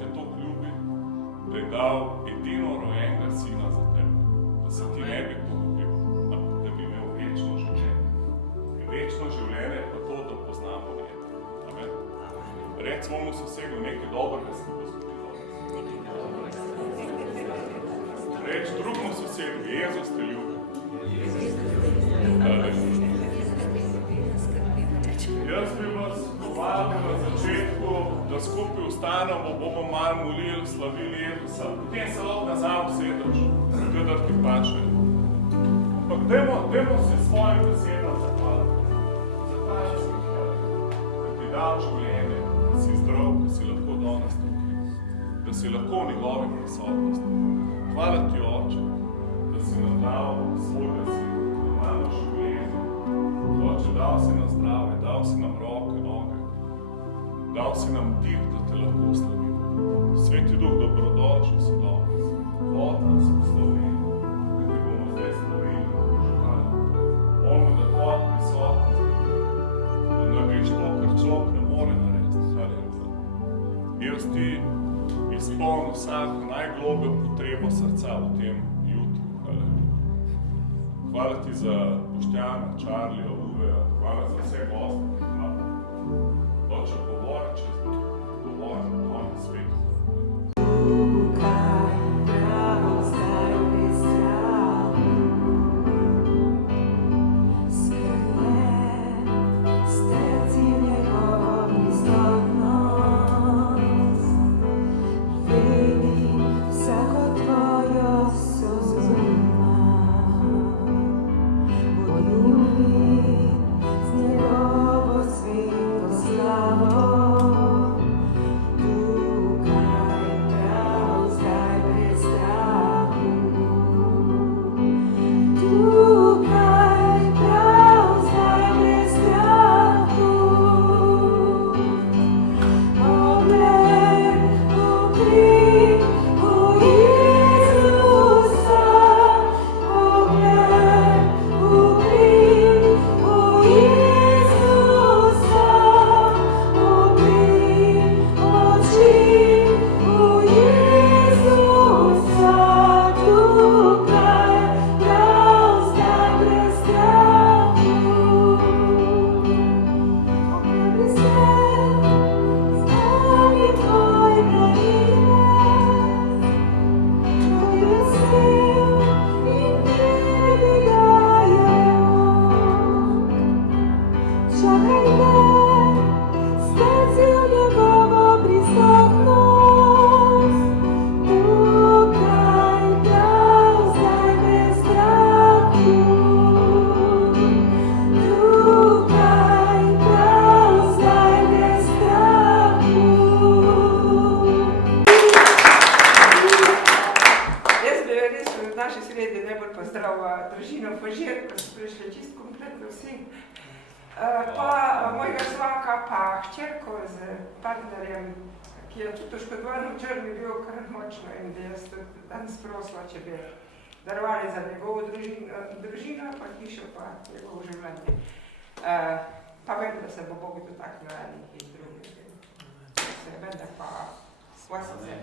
te toliko ljubi, da je dal edino rojenega sina za tebe, da se ti ne bi pogubil, ampak da bi imel večno življenje. In večno življenje je pa to, da poznamo njega. Amen. Rec svojemu sosedu, nekaj dobrega se bo zgodilo. Reč drugemu sosedu, Jezus te ljubi. Jaz bi vas povabil na začetku, da skupaj ustanemo, bomo malo molili, slavili Jezusa. Potem se lahko nazaj usedeš, kadar ti paše. Ampak dajmo se svojim besedam zahvaliti. Zahvaliti si, da ti dal življenje, da si zdrav, da si lahko danes tukaj, da si lahko v njegovi prisotnosti. Hvala ti, Oče, da si nam dal svojega sina, da imamo življenje. Oče, dal si nam zdravje, dal si nam roke, noge, dal si nam dih, da te lahko slavimo. Sveti Duh, dobrodošel si danes, vod nas v Sloveniji, da te bomo zdaj slavili, molimo, da tvoja prisotnost, da narediš to, kar človek ne more narediti. Halleluja. Jaz ti izpolnim vsako najglobjo potrebo srca v tem jutru. Halleluja. Hvala ti za Boštjana, Čarlija, Uveja, hvala za vse goste, ki imamo. Oče, govori čez njih, govori na tvojem svetu. Če bi darovali za njegovo družino, pa hišo, pa njegovo življenje. Pa vem, da se bo Bog dotaknil enih in drugih. Se vem, da pa vas se.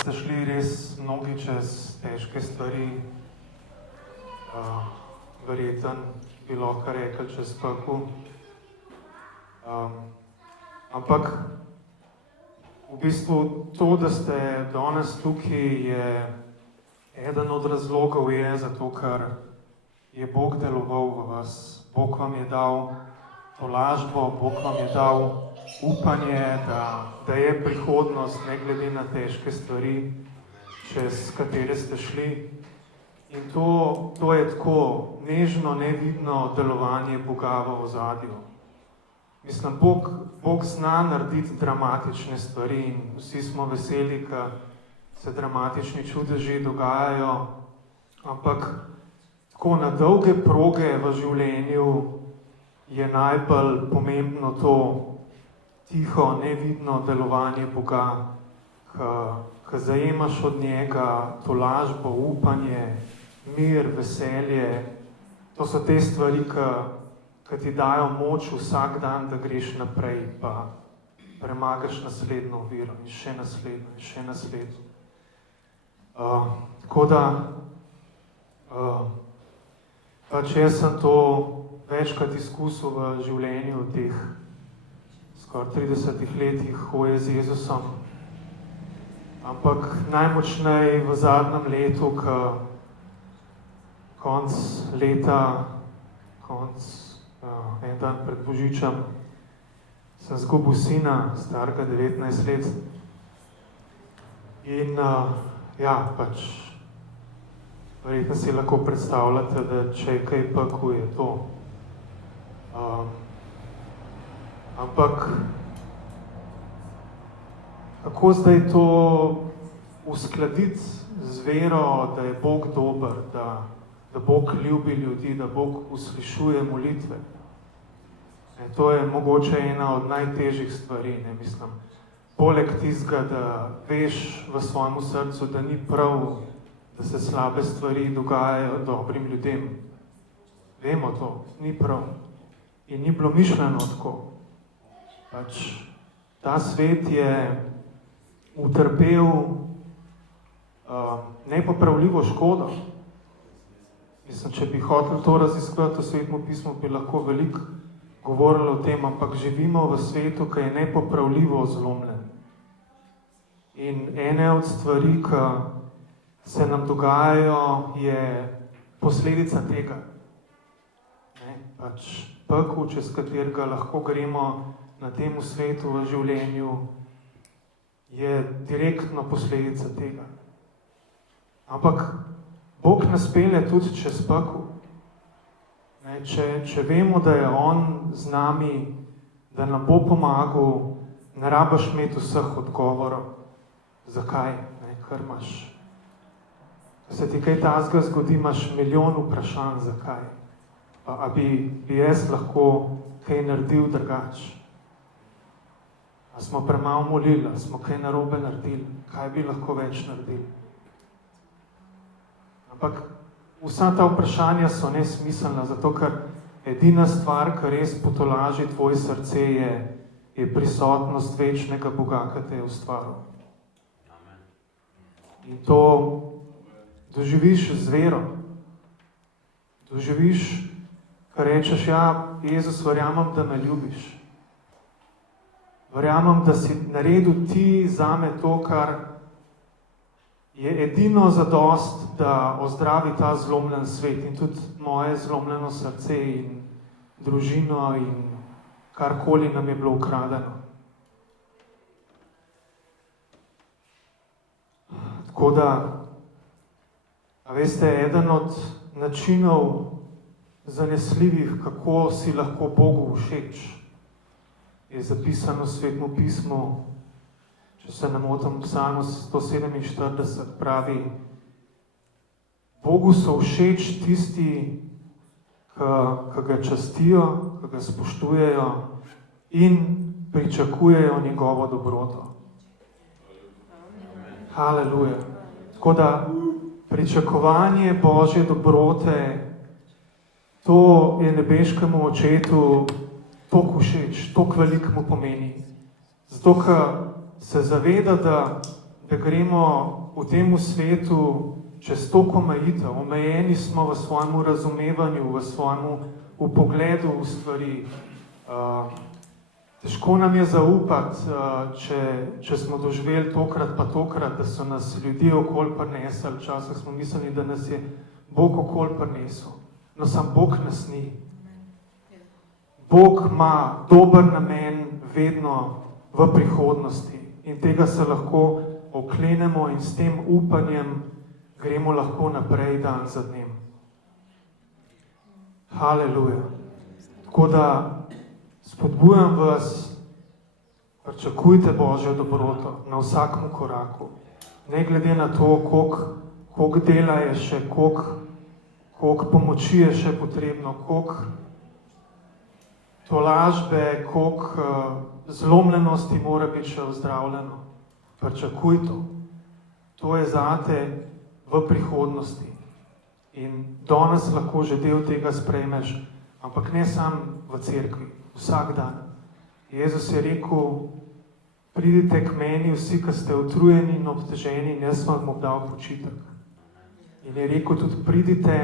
Ste šli res mnogi čez težke stvari, verjeten bi lahko rekel čez pekel. Ampak v bistvu to, da ste danes tukaj, je eden od razlogov zato, ker je Bog deloval v vas. Bog vam je dal tolažbo, Bog vam je dal upanje, da je prihodnost, ne glede na težke stvari, čez katere ste šli. In to je tako nežno, nevidno delovanje Boga v ozadju. Mislim, Bog zna narediti dramatične stvari in vsi smo veseli, ko se dramatični čudeži dogajajo, ampak tako na dolge proge v življenju je najbolj pomembno to tiho, nevidno delovanje Boga, ko zajemaš od njega tolažbo, upanje, mir, veselje. To so te stvari, ki ti dajo moč vsak dan, da greš naprej, pa premagaš naslednjo oviro in še naslednjo in še naslednjo. Tako da, pač jaz sem to večkrat izkusil v življenju v teh skoraj 30 letih hoje z Jezusom. Ampak najmočnej v zadnjem letu, konc leta, en dan pred Božičem, sem zgubil sina, starega 19 let. In pač, verjetno si lahko predstavljate, da če je kaj pekel, je to. Ampak, kako zdaj to uskladiti z vero, da je Bog dober, da Bog ljubi ljudi, da Bog uslišuje molitve? To je mogoče ena od najtežjih stvari, ne mislim. Poleg tistega, da veš v svojem srcu, da ni prav, da se slabe stvari dogajajo dobrim ljudem. Vemo to, ni prav. In ni bilo mišljeno tako. Pač, ta svet je utrpel nepopravljivo škodo. Mislim, če bi hotel to raziskovati v Svetem pismu, bi lahko veliko govorili o tem, ampak živimo v svetu, ki je nepopravljivo zlomljen. In ene od stvari, ki se nam dogajajo, je posledica tega. Pač pekel, čez katerega lahko gremo na tem svetu v življenju, je direktno posledica tega. Ampak Bog nas pelje tudi čez pekel. Če vemo, da je On z nami, da nam bo pomagal, ne rabiš imeti vseh odgovorov. Zakaj? Ker imaš. Ko se ti kaj takega zgodi, imaš milijon vprašanj, zakaj. A bi jaz lahko kaj naredil drugače? A smo premalo molili, a smo kaj narobe naredili? Kaj bi lahko več naredili? Ampak vsa ta vprašanja so nesmiselna, zato ker edina stvar, ki res potolaži tvoje srce, je prisotnost večnega Boga, ki te je ustvaril. In to doživiš z vero. Doživiš, ko rečeš, Jezus, verjamem, da me ljubiš. Verjamem, da si naredil ti zame to, kar je edino zadost, da ozdravi ta zlomljen svet in tudi moje zlomljeno srce in družino in karkoli nam je bilo ukradeno. Tako da, a veste, eden od načinov zanesljivih, kako si lahko Bogu všeč, je zapisano v Svetem pismu. Če se ne motim, Psalm 147 pravi: Bogu so všeč tisti, ki ga častijo, ki ga spoštujejo in pričakujejo njegovo dobroto. Haleluja. Tako da pričakovanje Božje dobrote, to je nebeškemu Očetu toliko všeč, toliko veliko mu pomeni. Zato, ker se zaveda, da gremo v tem svetu čez toliko omejitev. Omejeni smo v svojem razumevanju, v svojem pogledu v stvari. Težko nam je zaupati, če smo doživeli tokrat pa tokrat, da so nas ljudje okoli prinesli. Včasih smo mislili, da nas je Bog okoli prinesel. No, sam Bog nas ni. Bog ima dober namen vedno v prihodnosti in tega se lahko oklenemo in s tem upanjem gremo lahko naprej dan za dnem. Haleluja. Tako da spodbujam vas, pričakujte Božjo dobroto na vsakem koraku. Ne glede na to, koliko dela je še, koliko pomoči je še potrebno, koliko tolažbe, koliko zlomljenosti mora biti še ozdravljeno. Pričakuj to. To je zate v prihodnosti. In danes lahko že del tega sprejmeš, Ampak ne sam v cerkvi, vsak dan. Jezus je rekel, pridite k meni vsi, ki ste utrujeni in obteženi, in jaz vam bom dal počitek. In je rekel tudi, pridite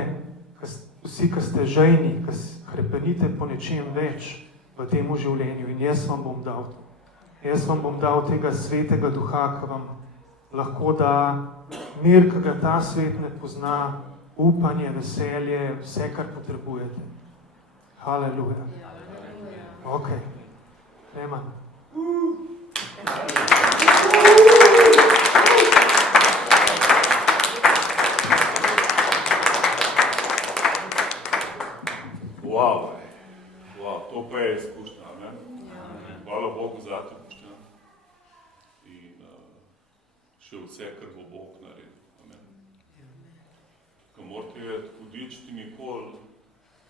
vsi, ki ste žejni, ki hrepenite po nečem več v tem življenju, in jaz vam bom dal to. Jaz vam bom dal tega svetega duha, ki vam lahko da mir, ki ga ta svet ne pozna, upanje, veselje, vse, kar potrebujete. Haleluja. Ok. Nema. Wow, to pa je izkušnja, ne? Hvala Bogu za to izkušnja in še vse, kar bo Bog naredil. Amen. Ko morate vedeti, hudič ti nikoli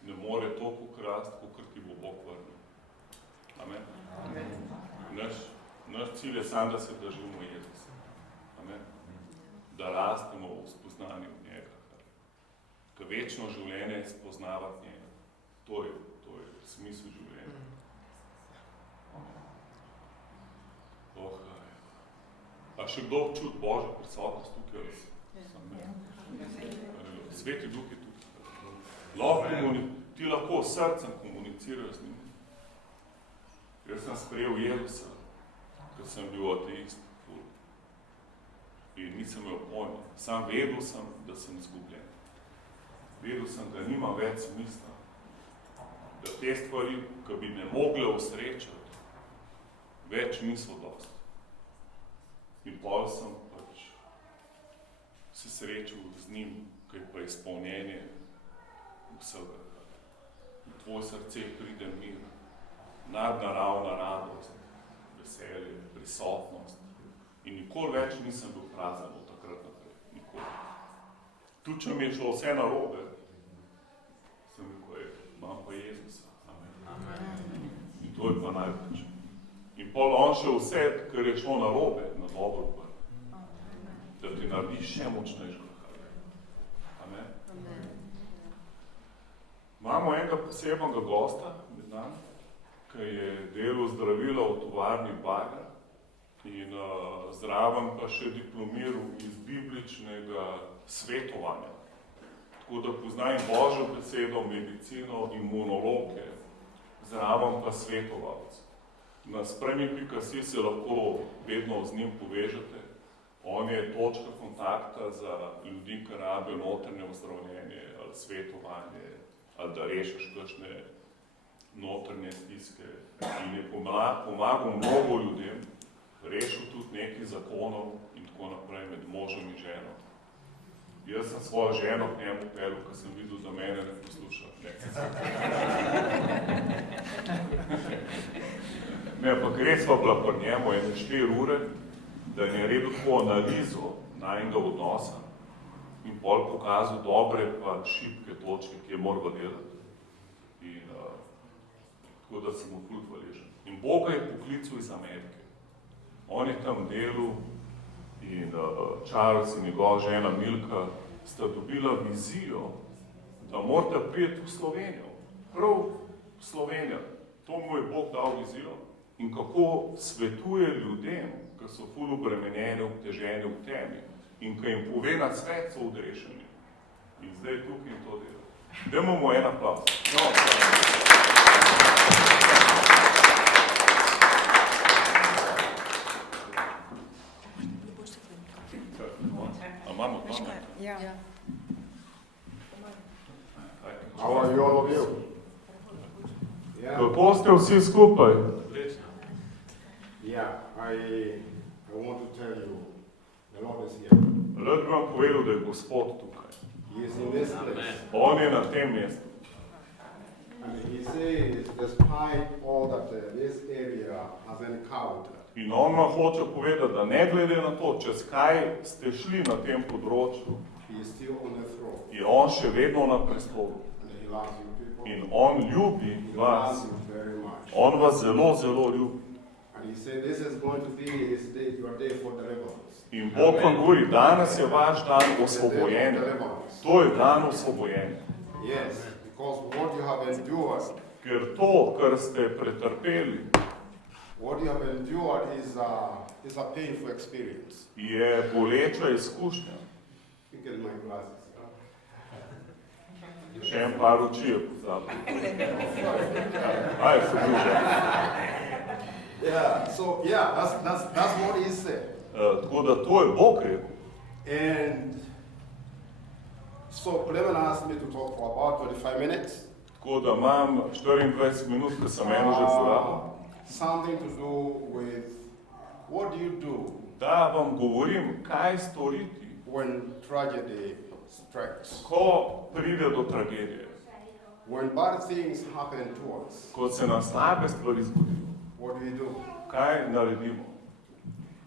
ne more toliko krasti, kot ti bo Bog vrnil. Amen. Naš cilj je sam, da se držimo Jezusa. Amen. Da rastemo v spoznanju njega. Ko večno življenje spoznavati njega. To je smisel življenja. A še kdo čuti Božjo prisotnost tukaj? Sveti Duh je tukaj. Ti lahko s srcem komuniciraš z njim. Jaz sem sprejel Jezusa, ker sem bil ateist. In nisem imel pojma. Sam vedel sem, da sem izgubljen. Vedel sem, da nima več smisla. Da te stvari, ki bi me mogle osrečati, več niso dosti. In pol sem pač se srečal z njim, ki je pa izpolnjenje vsega. V tvoj srce pride mir, nadnaravna radost, veselje, prisotnost. In nikoli več nisem bil prazen od takrat naprej. Nikoli. Tudi, če mi je šlo vse narobe, sem rekel, imam pa Jezusa. Amen. In to je pa največ. In pol on še vse, kar je šlo narobe, na dobro prvi. Da ti naredi še močnejšega. Amen. Imamo enega posebnega gosta med nami, ki je delal zdravila v tovarni Bager in zraven pa še diplomiral iz bibličnega svetovanja. Tako da poznam Božjo besedo, medicino, imunologe, zraven pa svetovalce. Na spremi.si se lahko vedno z njim povežete. On je točka kontakta za ljudi, ki rabijo notranje ozdravljenje ali svetovanje, ali da rešiš kakšne notranje stiske. In je pomagal mnogo ljudem, rešil tudi nekaj zakonov in tako naprej med možem in ženo. Jaz sem svojo ženo k njemu pelil, ko sem videl, da mene ne posluša. Ne, pa res pa bila pri njemu 4 ure, da je naredil tako analizo najnega odnosa in pol pokazal dobre pa šibke točke, ki je moral delati. In tako da sem mu ful hvaležen. In Boga je poklical iz Amerike. On je tam delal in Charles in njegova žena Milka sta dobila vizijo, da morata priti v Slovenijo. Prav v Slovenijo. To mu je Bog dal vizijo. In kako svetuje ljudem, ki so ful obremenjeni, obteženi v temi. In ki jim pove na svet, so odrešeni. In zdaj tukaj to dela. Dajmo mu en aplavz. A imamo tam? Ja. How are you all of you? Kako ste vsi skupaj? Yeah, I want to tell you, the Lord is here. Rad bi vam povedal, da je Gospod tukaj. He is in this place. On je na tem mestu. And he says, despite all that this area has encountered, In on vam hoče povedati, da ne glede na to, čez kaj ste šli na tem področju, he is still on the throne. je on še vedno na prestolu. And he loves you people. In on ljubi He vas. loves you very much. On vas zelo, zelo ljubi. And he said, this is going to be his day, your day for deliverance. In Bog vam govori, danes je vaš dan The day of osvobojenja. deliverance. To je dan osvobojenja. Yes, Because what you have endured, ker to, kar ste pretrpeli, what you have endured is a painful experience. je boleča izkušnja. You get my glasses. Še en par oči je pozabil. Aj, se duže. Yeah. So that's what he said. Tako da to je Bog rekel. And so Clement asked me to talk for about 25 minutes. Tako da imam 24 minut, ko sem eno že porabil. Something to do with what do you do Da vam govorim, kaj storiti, when tragedy strikes, ko pride do tragedije, when bad things happen to us. ko se nam slabe stvari zgodijo. What do we do? Kaj naredimo?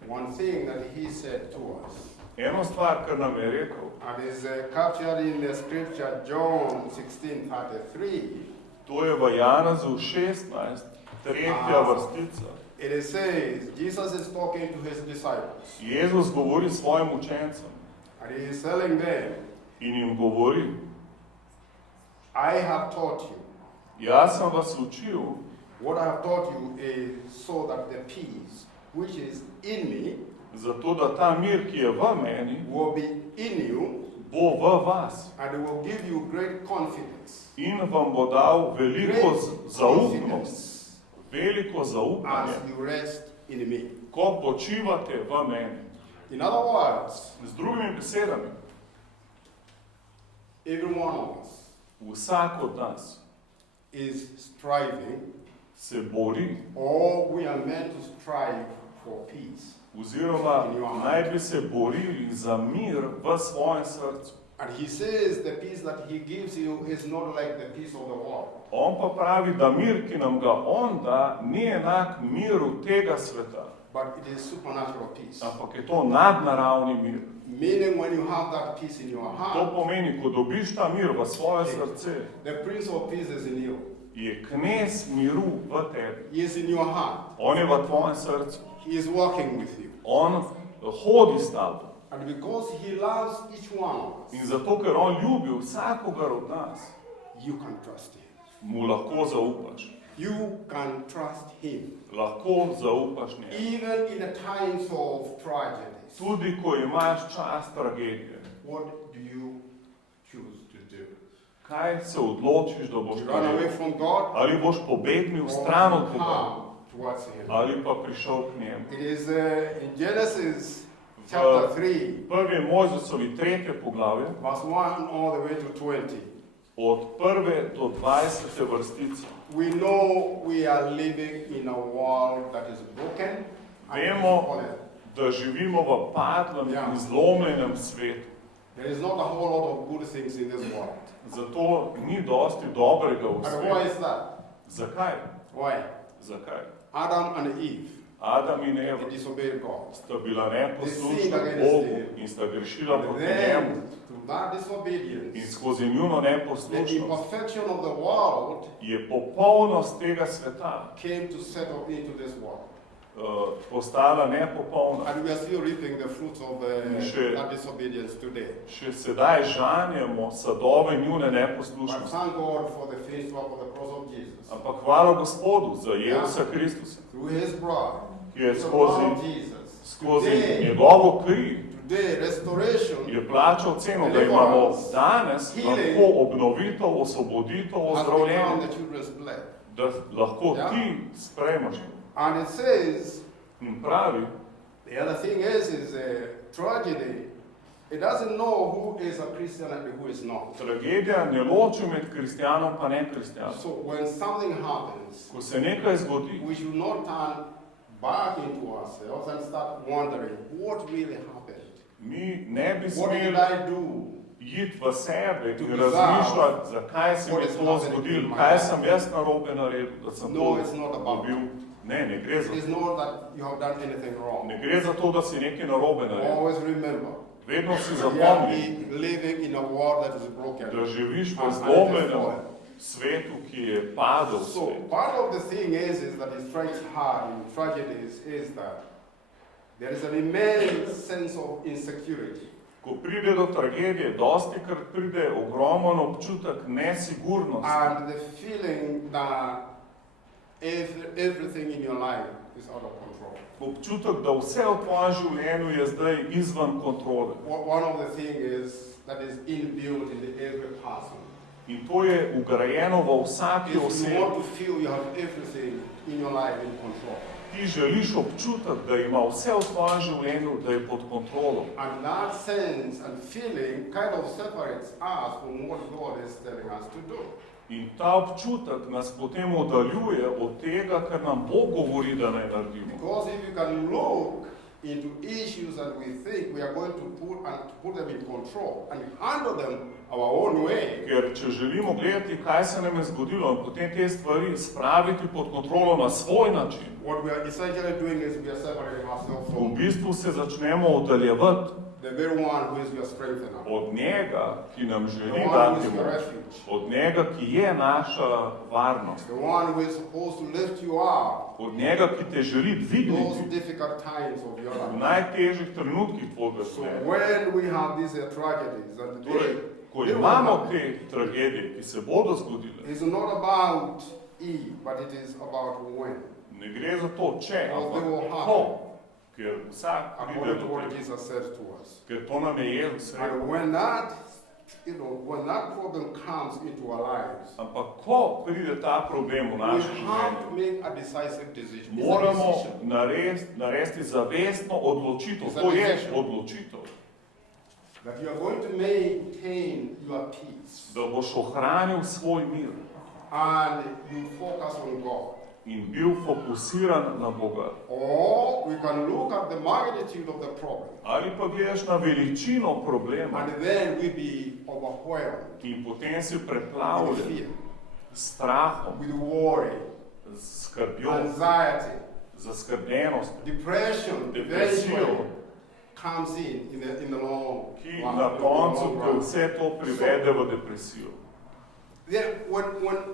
One thing that he said to us, Eno stvar, kar nam je rekel, and is captured in the scripture John 16:33. to je v Janezu 16, tretja vrstica. It says Jesus is talking to his disciples, Jezus govori svojim učencem and he is telling them, in jim govori, I have taught you. jaz sem vas učil, What I have taught you is so that the peace which is in me zato da ta mir, ki je v meni, will be in you, bo v vas and it will give you great confidence. in vam bo dal veliko zaupnost, Confidence veliko as zaupanje, you rest in me. ko počivate v meni. In other words, Z drugimi besedami, every one of us vsak od nas is striving, se bori, or we are meant to strive for peace. oziroma naj bi se borili za mir v svojem srcu. And he says the peace that he gives you is not like the peace of the world. On pa pravi, da mir, ki nam ga on da, ni enak miru tega sveta, But it is supernatural peace. ampak je to nadnaravni mir. Meaning when you have that peace in your To heart, pomeni, ko dobiš ta mir v svoje srce, the Prince of Peace is in you. je knez miru v tebi. He is in your heart. On je v tvojem srcu. He is working with you. On hodi s tabo. And because he loves each one of us, In zato, ker on ljubi vsakogar od nas, you can trust him. mu lahko zaupaš. You can trust him. Lahko zaupaš njemu. Even in the times of tragedies. Tudi, ko imaš čas tragedije. What do you choose to do? Kaj se odločiš, da boš To run away naredil? from God Ali boš pobegnil or stran od Boga? come towards him? Ali pa prišel k njemu? It is in Genesis chapter 3, Prvi Mojzesovi 3. poglavje, verse 1 all the way to 20. od 1. do 20. vrstice. We know we are living in a world that is broken and Vemo, fallen. da živimo v padlem Ja. in zlomljenem svetu. There is not a whole lot of good things in this world. Zato ni dosti dobrega v And svetu. why is that? Zakaj? Why? Zakaj? Adam and Eve, Adam in Eva they disobeyed God. sta bila neposlušna They sinned against Bogu him. in sta grešila And proti njemu. then, through that In disobedience, skozi njuno the neposlušnost imperfection of the world je popolnost tega sveta came to settle into this world. postala nepopolna. And we are still reaping the fruits of Sure. that disobedience today. Še sedaj žanjemo sadove njune But neposlušnosti. thank God for the finished work of the cross of Jesus. Ampak hvala Gospodu za Jezusa Kristusa, Through his blood, ki je the blood of skozi Jesus. njegovo kri Today, restoration je plačal ceno, da imamo danes lahko obnovitev, osvoboditev, has become ozdravljenje, the children's blood. da lahko Ja. ti sprejmaš. And it says, In pravi, the other thing is tragedy. It doesn't know who is a Christian and who is not. tragedija ne loči med kristjanom pa ne kristjanom. So when something happens, Ko se nekaj zgodi, we should not turn back into ourselves and start wondering what really happened. mi ne bi What did smeli I do? iti v sebe To in deserve razmišljati, zakaj se mi what je is to happening zgodilo, in my kaj life. sem jaz narobe naredil, da sem No, to it's not about dobil. Ne, ne gre za It is to. not that you have done anything wrong. Ne gre za to, da si nekaj narobe naredil. Always remember, Vedno si we are zapomni, living in a world that is broken. da živiš v And zlomljenem fallen. svetu, ki je padel So svet. part of the thing is that it strikes hard in tragedies is that there is an immense sense of insecurity. Ko pride do tragedije, dostikrat pride ogromen občutek nesigurnosti. and the feeling that everything in your life is out of control. Občutek, da vse v tvojem življenju je zdaj izven kontrole. One of the things that is inbuilt in every person In to je ugrajeno v vsaki is you osebi. want to feel you have everything in your life in control. Ti želiš občutek, da ima vse v tvojem življenju, da je pod kontrolo. And that sense and feeling kind of separates us from what God is telling us to do. In ta občutek nas potem oddaljuje od tega, kar nam Bog govori, da naj naredimo. Because if you can look into issues that we think we are going to put them in control and handle them our own way, Ker če želimo gledati, kaj se nam je zgodilo in potem te stvari spraviti pod kontrolo na svoj način, what we are essentially doing is we are separating ourselves v from bistvu se začnemo oddaljevati the very one who is your strengthener, od njega, ki nam the želi one who dati is your moč, refuge, od njega, ki je naša varnost, the one who is supposed to lift you up od njega, ki te želi in those dvigniti difficult times of your v life. najtežjih trenutkih tvojega So življenja. when we have these tragedies and Torej, ko imamo te tragedije, ki se bodo zgodile, it's not about if, but it is about when. ne gre za to, če, Because they ampak will ko, happen ker vsak pride according to do what tega, Jesus said to us. ker to nam je Jezus rekel. And when that, when that problem comes into our lives, Ampak ko pride ta problem v we naše have to življenje, make a decisive decision. It's a moramo decision narediti zavestno odločitev. It's a To je decision. odločitev, that you are going to maintain your peace da boš ohranil svoj mir and you focus on God. in bil fokusiran na Boga. Or we can look at the magnitude of the problem Ali pa gledaš na veličino problema and then we be overwhelmed in potem si with preplavljen fear, s strahom, with worry, s skrbjo, anxiety, zaskrbljenostjo, depression, depresijo, eventually comes in the long ki run, na in the koncu long te run. vse to privede v depresijo. Then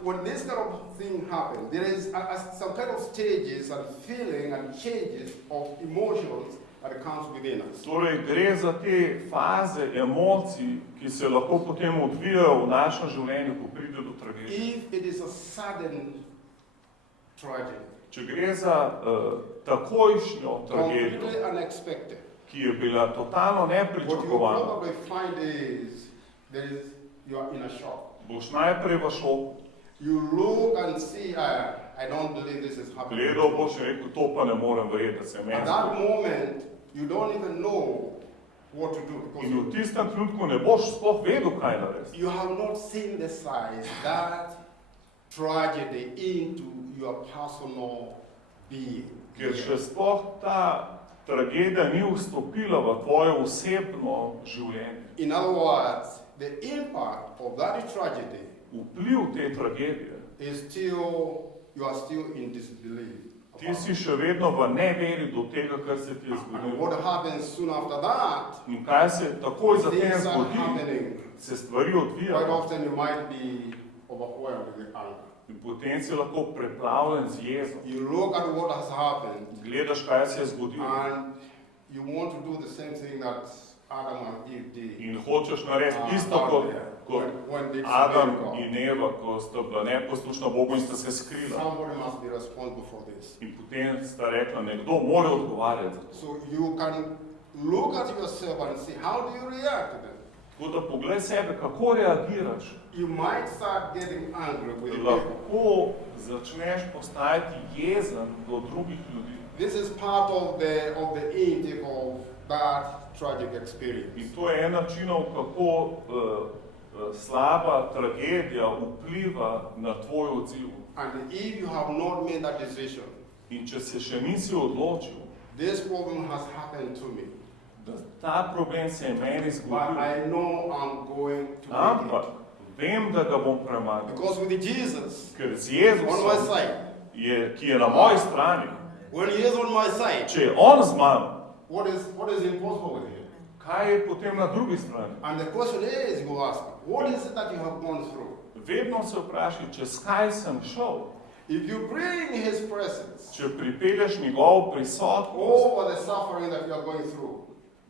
when this kind of thing happens, there is some kind of stages and feeling and changes of emotions that comes within us. Torej, gre za te faze emocij, ki se lahko potem odvijajo v našem življenju, ko pride do tragedije. If it is a sudden tragedy, Če gre za takojšnjo tragedijo, completely unexpected, ki je bila totalno what you will nepričakovana, probably find is you are in a shock. boš najprej v šoku, You look and see, I don't believe this is happening. gledal boš in rekel, to pa ne morem verjeti, da se je At meni that zgodilo. moment, you don't even know what to do because In v tistem trenutku ne boš sploh vedel, kaj narediti. you have not synthesized that tragedy into your personal being. Ker še sploh ta tragedija ni vstopila v tvoje osebno življenje. In other words, the impact of that tragedy Vpliv te tragedije, is still, you are still in disbelief. ti si še vedno v neveri do tega, kar se ti je And zgodilo. what happens soon after that, In kaj se takoj za tem things are zgodi, happening. se stvari Quite odvijajo often you might be overwhelmed with anger. in potem si lahko preplavljen z jezo. You look at what has happened Gledaš, kaj se je zgodilo and you want to do the same thing that Adam and Eve did. in hočeš narediti isto down kot, there, kot when they Adam disobeyed in Eva, ko sta bila neposlušna Bogu in sta se God. skrila. Somebody must be responsible for this. In potem sta rekla, nekdo mora odgovarjati za to. So you can look at yourself and see how do you react to them. Tako da poglej sebe, kako reagiraš. You might start getting angry with people. Lahko začneš postajati jezen do drugih ljudi. This is part of the intake of that tragic In experience. to je en načinov, kako slaba tragedija vpliva na tvoj odziv. And if you have not made that decision, In če se še nisi odločil, this problem has happened to me, da ta problem se je meni but zgodil, I know I'm going to make ampak it. vem, da ga bom premagal. Because with Jesus Ker z on my Jezusom, side, ki je na moji strani, when he is on my side, če je on z mano, what is impossible with him? kaj je potem na drugi strani? And the question is, you will ask, what is it that you have gone through? Vedno se vprašaj, čez kaj sem šel. If you bring his presence Če pripelješ njegov prisotnost over the suffering that you are going through,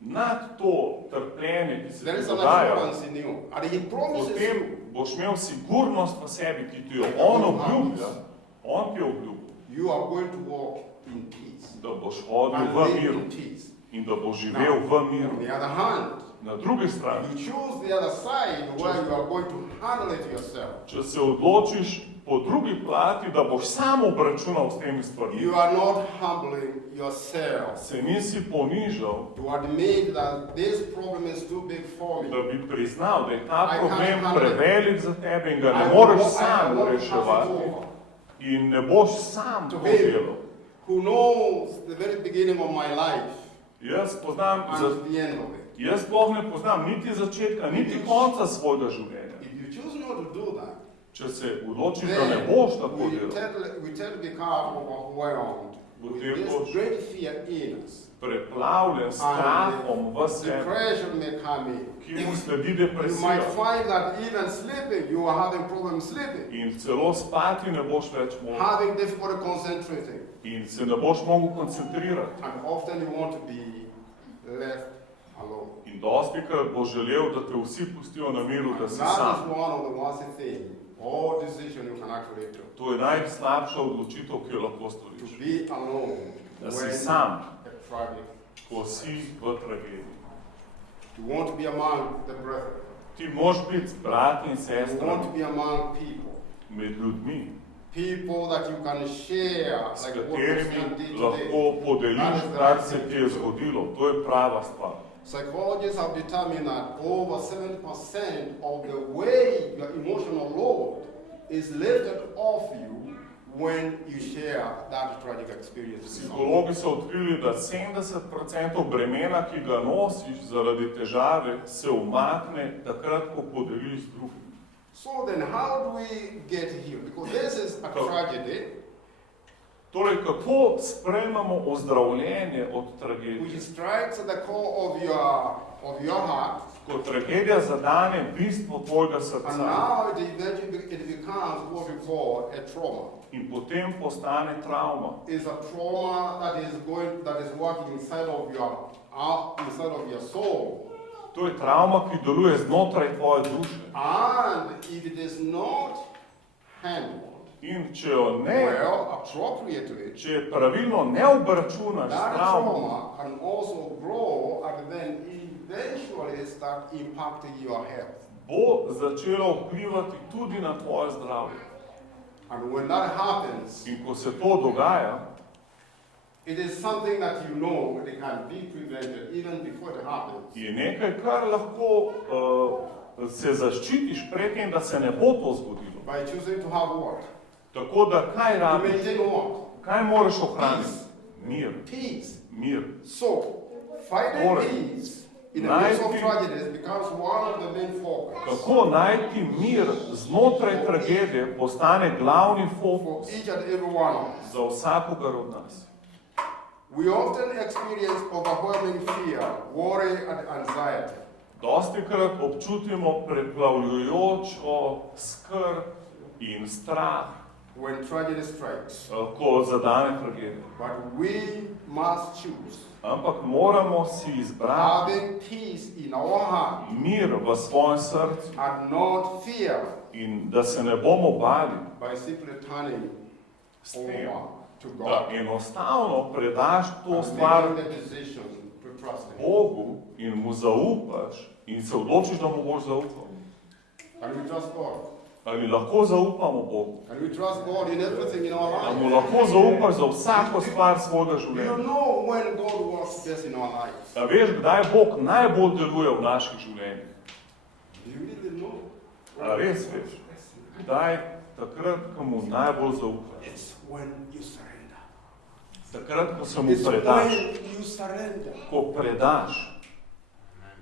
nad to trpljenje, ki se there ti is an dogaja, assurance in you. And He promises potem you, boš imel sigurnost v sebi, ki ti jo on obljublja, on ti je obljubil, you are going to walk in peace. da boš hodil And v live miru in peace. in da boš živel v miru. On the other hand, Na drugi strani, you choose the other side where you are going to handle it yourself. če se odločiš po drugi plati, da boš sam obračunal s temi stvarmi, You are not humbling yourself se nisi ponižal, to admit that this problem is too big for da me. bi priznal, da je ta I problem can't handle it. prevelik za tebe in ga I ne will moreš not- I sam will not pass it reševati over. in ne boš sam To to him. delal. Who knows the very beginning of my life Jaz poznam, and the end of it. jaz sploh ne poznam niti začetka, niti konca svojega življenja. If you choose not to do that, Če se odločiš, da ne boš tako we delal, tend to become overwhelmed with Potem this boš- great fear in us. preplavljen s strahom v sebi, Depression may come in. ki mu sledi You depresija. might find that even sleeping, you are having problems sleeping, In celo spati ne boš več mogel. having difficulty concentrating, In se ne boš mogel koncentrirati. and often you want to be left alone. In dostikrat boš želel, da te vsi pustijo na miru, da si That is sam. one of the worst things or decision you can actually do. To je najslabša odločitev, ki jo lahko To storiš. be alone Da si when sam, a tragic. ko si v tragediji. You want to be among the brethren. Ti moraš biti s brati in You want sestrami, to be among people. med ljudmi, People that you can share, s like what your son katerimi did lahko today. podeliš, kar se ti je zgodilo. To je prava stvar. Psychologists have determined that over 70% of the weight, your emotional load, is lifted off you when you share that tragic experience with someone. Psihologi so odkrili, da 70% bremena, ki ga nosiš zaradi težave, se umakne takrat, ko podeliš z drugim. So then how do we get healed? Because this is a tragedy Torej, kako sprejmemo ozdravljenje od which tragedije? strikes at the core of your heart, Ko tragedija zadane bistvo tvojega and srca now it becomes what we call a trauma. in potem postane travma. Is a trauma that is working inside of your soul. To je travma, ki deluje znotraj tvoje duše. And if it is not handled In če jo ne, well, appropriately, če je pravilno ne obračunaš s that travmo, trauma can also grow and then eventually start impacting your health. bo začelo vplivati tudi na tvoje zdravje. And when that happens, In ko se to dogaja, it is something that you know that can be prevented even before it happens. je nekaj, kar lahko se zaščitiš pred tem, da se ne bo to zgodilo. By choosing to have what? Tako da kaj To rabiš? maintain what? Kaj moraš ohraniti? Mir. Peace. Mir. So, finding Torej, peace in the midst of najti- tragedies becomes one of the main focus Kako najti mir znotraj tragedije postane glavni for fokus each and every one of us. za vsakogar od nas. We often experience overwhelming fear, worry, and anxiety. Dostikrat občutimo preplavljujočo skrb in strah, When tragedy strikes. ko zadane tragedija. But we must choose Ampak moramo si izbrati having peace in our heart mir v svojem srcu and not fear in da se ne bomo bali by simply turning s tem, over to da God enostavno predaš to and stvar making the decision to trust Him. Bogu in mu zaupaš in se odločiš, da mu boš zaupal. Can we trust God? Ali lahko zaupamo Bogu? Can we trust God in everything in our Ali mu life? lahko zaupaš za vsako stvar svojega Do you življenja? know when God works best in our lives? A veš, kdaj Bog najbolj deluje v naših življenjih? Do you really know? A res veš? Kdaj? Takrat, ko mu najbolj zaupaš. It's when you surrender. Takrat, ko se mu It's predaš. when you surrender. Ko predaš.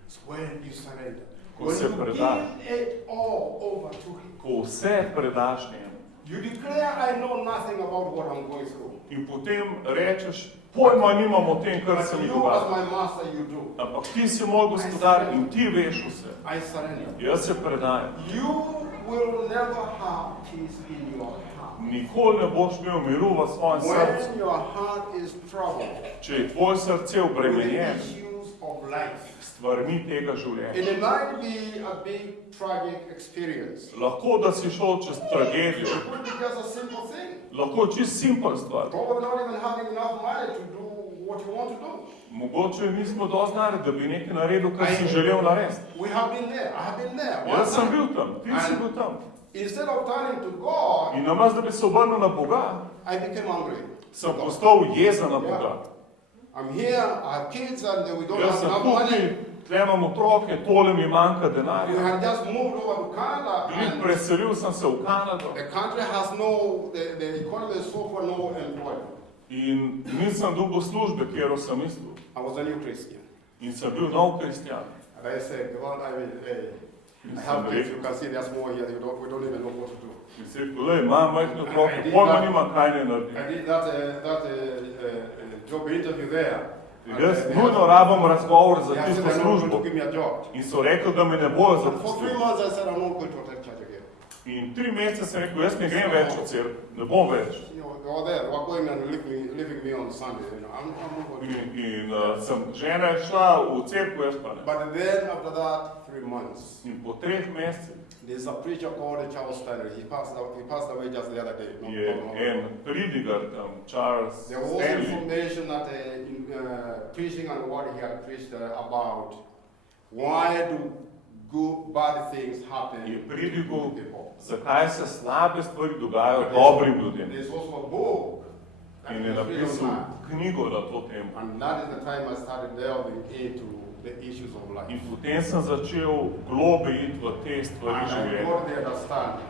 It's when you surrender. Ko When se you predaš. give it all over to Him. Ko vse predaš njemu. You declare, I know nothing about what I'm going through. In potem rečeš, pojma nimam o tem, kar se But mi you as dogaja. my master, you do. Ampak ti si moj gospodar in ti veš vse. I surrender. Jaz se predajam. You will never have peace in your heart. Nikoli ne boš imel miru v svojem srcu, When your heart is troubled če je tvoje srce with obremenjeno issues of life. stvarmi tega življenja. And it might be a big tragic experience. Lahko, da si šel čez tragedijo, It could be just a simple thing. lahko čist simpel stvar. Probably not even having enough money to do what you want to do. Mogoče nismo dosti znali, da bi nekaj naredil, kar si želel narediti. We have been there. I have been there. One Jaz sem time. bil tam, ti si bil tam. Instead of turning to God, In namesto, da bi se obrnil na Boga, I became angry. sem postal jezen na Boga. I'm here, I have kids, and we don't Jaz have sem enough tukaj, money. tle imam otroke, tole mi manjka We denarja. had just moved over to Canada, In and preselil sem se v Kanado. the country has the economy is so for no employment. In nisem dobil službe, kjer sem mislil. I was a new Christian. In sem bil nov kristjan. And I said, God, I In have sem kids, you rekel, can see there's more here, we don't even know what to do. in si rekel, lej, imam majhne otroke, pojma nima, kaj ne I naredim. did that job interview there. And Jaz they nujno had- rabim razgovor za they had said tisto they're not going to službo. give me a job. In so rekli, da me ne bojo And for 3 zaposlili. months I said, I'm not going to attend church again. In 3 mesece sem rekel, jaz ne grem več v cerkev, ne bom več. You know, they were there, they were going and leaving me on Sunday. You know, I'm not going to. In sem žena je šla v cerkev, jaz pa ne. But then after that, 3 months, In po 3 mesecih there's a preacher called Charles Stanley. He passed away just the other day. je en pridigar tam, Charles There was Stanley, information that in preaching and what he had preached about why do bad things happen je to pridigal, people. zakaj se slabe stvari dogajajo dobrim ljudem. There's also a book that In je is written napisal on that. knjigo na to temo. And that is the time I started delving into the issues of life. In potem sem začel globe iti v te stvari And I življenja, got the understanding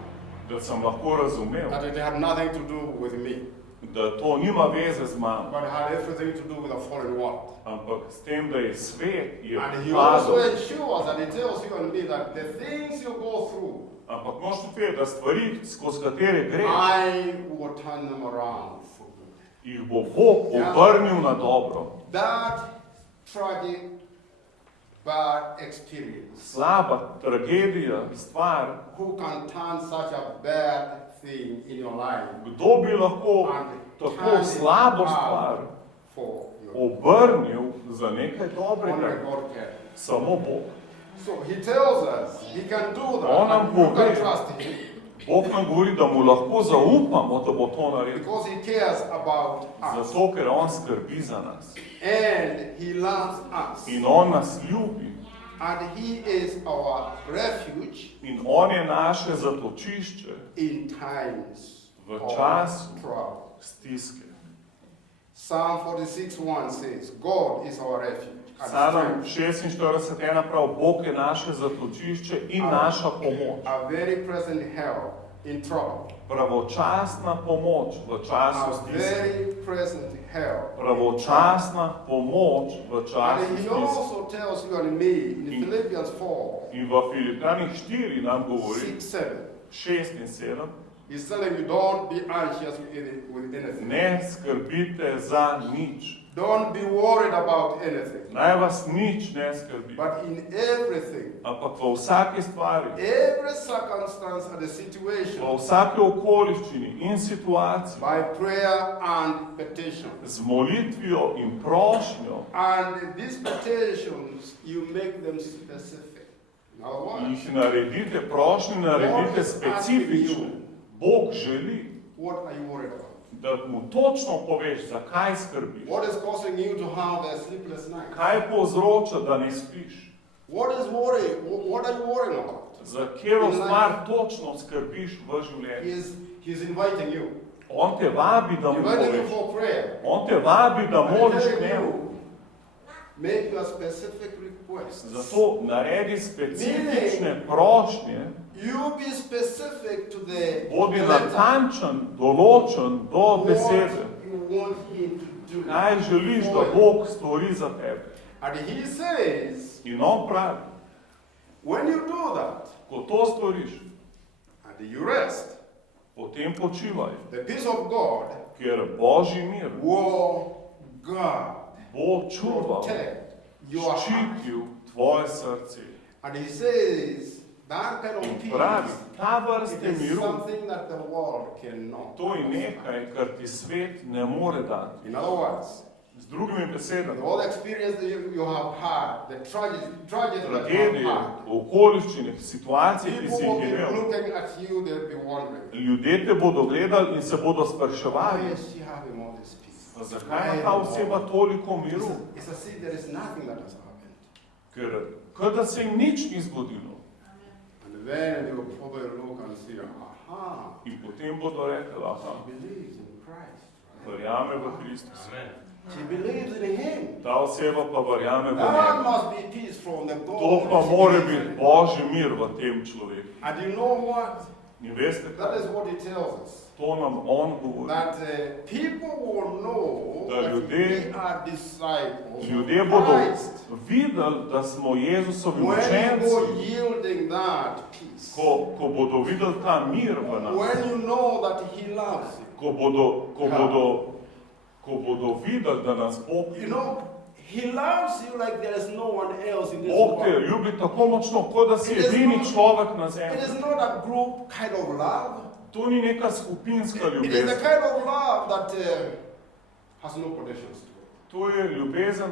da sem lahko razumel, that it had nothing to do with me, da to nima veze z mano, but it had everything to do with the fallen world. ampak s tem, da je svet, je And he also padel. ensures that he tells you and me that the things you go through, Ampak moš vedeti, da stvari, skozi katere greš, I will turn them around for good. jih bo Bog obrnil na dobro. That tragic, bad experience, Slaba tragedija, stvar, who can turn such a bad thing in your life kdo bi lahko and tako turn it slabo stvar out for you? obrnil za nekaj dobrega? Only God can. Samo Bog. So he tells us he can do that. On nam And you pove. can trust him Bog nam govori, da mu lahko zaupamo, da bo to naredil. because he cares about us. Zato, ker on skrbi za nas. And he loves us. In on nas ljubi. And he is our refuge In on je naše zatočišče in times v of času trouble. stiske. Psalm 46:1 says, God is our refuge and Psalm strength, 46:1 pravi, Bog je naše zatočišče in naša pomoč. a very present help in trouble. Pravočasna pomoč v času A stiske. very present help. Pravočasna pomoč v času And he stiske. also tells you and me in In- Philippians 4, In v Filipijanih 4 nam govori, 6, 7, 6 in 7, he's telling you don't be anxious with anything. ne skrbite za nič. Don't be worried about anything. Naj vas nič ne skrbi. But in everything, Ampak v vsaki stvari, every circumstance and the v situation, vsaki okoliščini in situaciji, by prayer and petition. z molitvijo in prošnjo, And these petitions, you make them specific. Now what? jih naredite, prošnje naredite specifične. Bog želi, What are you worried about? da mu točno poveš, zakaj skrbiš. What is causing you to have a sleepless night? Kaj povzroča, da ne spiš? What is worry? What are you worrying about? Za katero stvar točno skrbiš v življenju? He's inviting you. On te vabi, da mu Inviting you poveš. for prayer. On te vabi, da And moliš telling k njemu. you, make your specific requests. Zato naredi specifične prošnje, You be specific to the bodi letter. natančen, določen do besede. What you want him to do. Kaj želiš, da Bog stori za tebe? And he says, In on pravi, when you do that, ko to storiš, and you rest, potem počivaj, the peace of God ker Božji mir will guard, bo čuval, protect your heart. ščitil tvoje srce. And he says, that kind of In pravi, peace ta vrste it is miru, something that the world cannot. to je nekaj, kar ti svet ne more dati. In other words, Z Z drugimi besedami, all the experience that you have had, the tragedy that you have tragedije, had, okoliščine, situacije, ki si people will jih be imel, looking at you, they'll be wondering, ljudje te bodo gledali in se bodo why spraševali, is she having all this peace? pa zakaj ima ta oseba toliko miru? It's as if there is nothing that has happened. Ker kot da se jim nič ni zgodilo. And then they will probably look and see, aha, In potem bodo rekli, aha, she believes in Christ. verjame v Kristusa. She believes in Him. Ta oseba pa verjame v That njega. must be peace from the God. To pa mora biti Božji mir v tem človeku. And you know what? In veste, That is what He tells us. to nam on govori. That people will know Da that ljudje- we are disciples Ljudje of bodo Christ videli, da smo Jezusovi when you učenci, go yielding that peace. ko bodo videli ta mir v nas, When you know that He loves you. ko bodo videli, da nas Bog You know, He loves you like there is no one else in this Bog te world. ljubi tako močno, kot da si edini človek na It zemlji. is not a group kind of love. To ni neka skupinska It is the ljubezen. kind of love that has no conditions to it. To je ljubezen,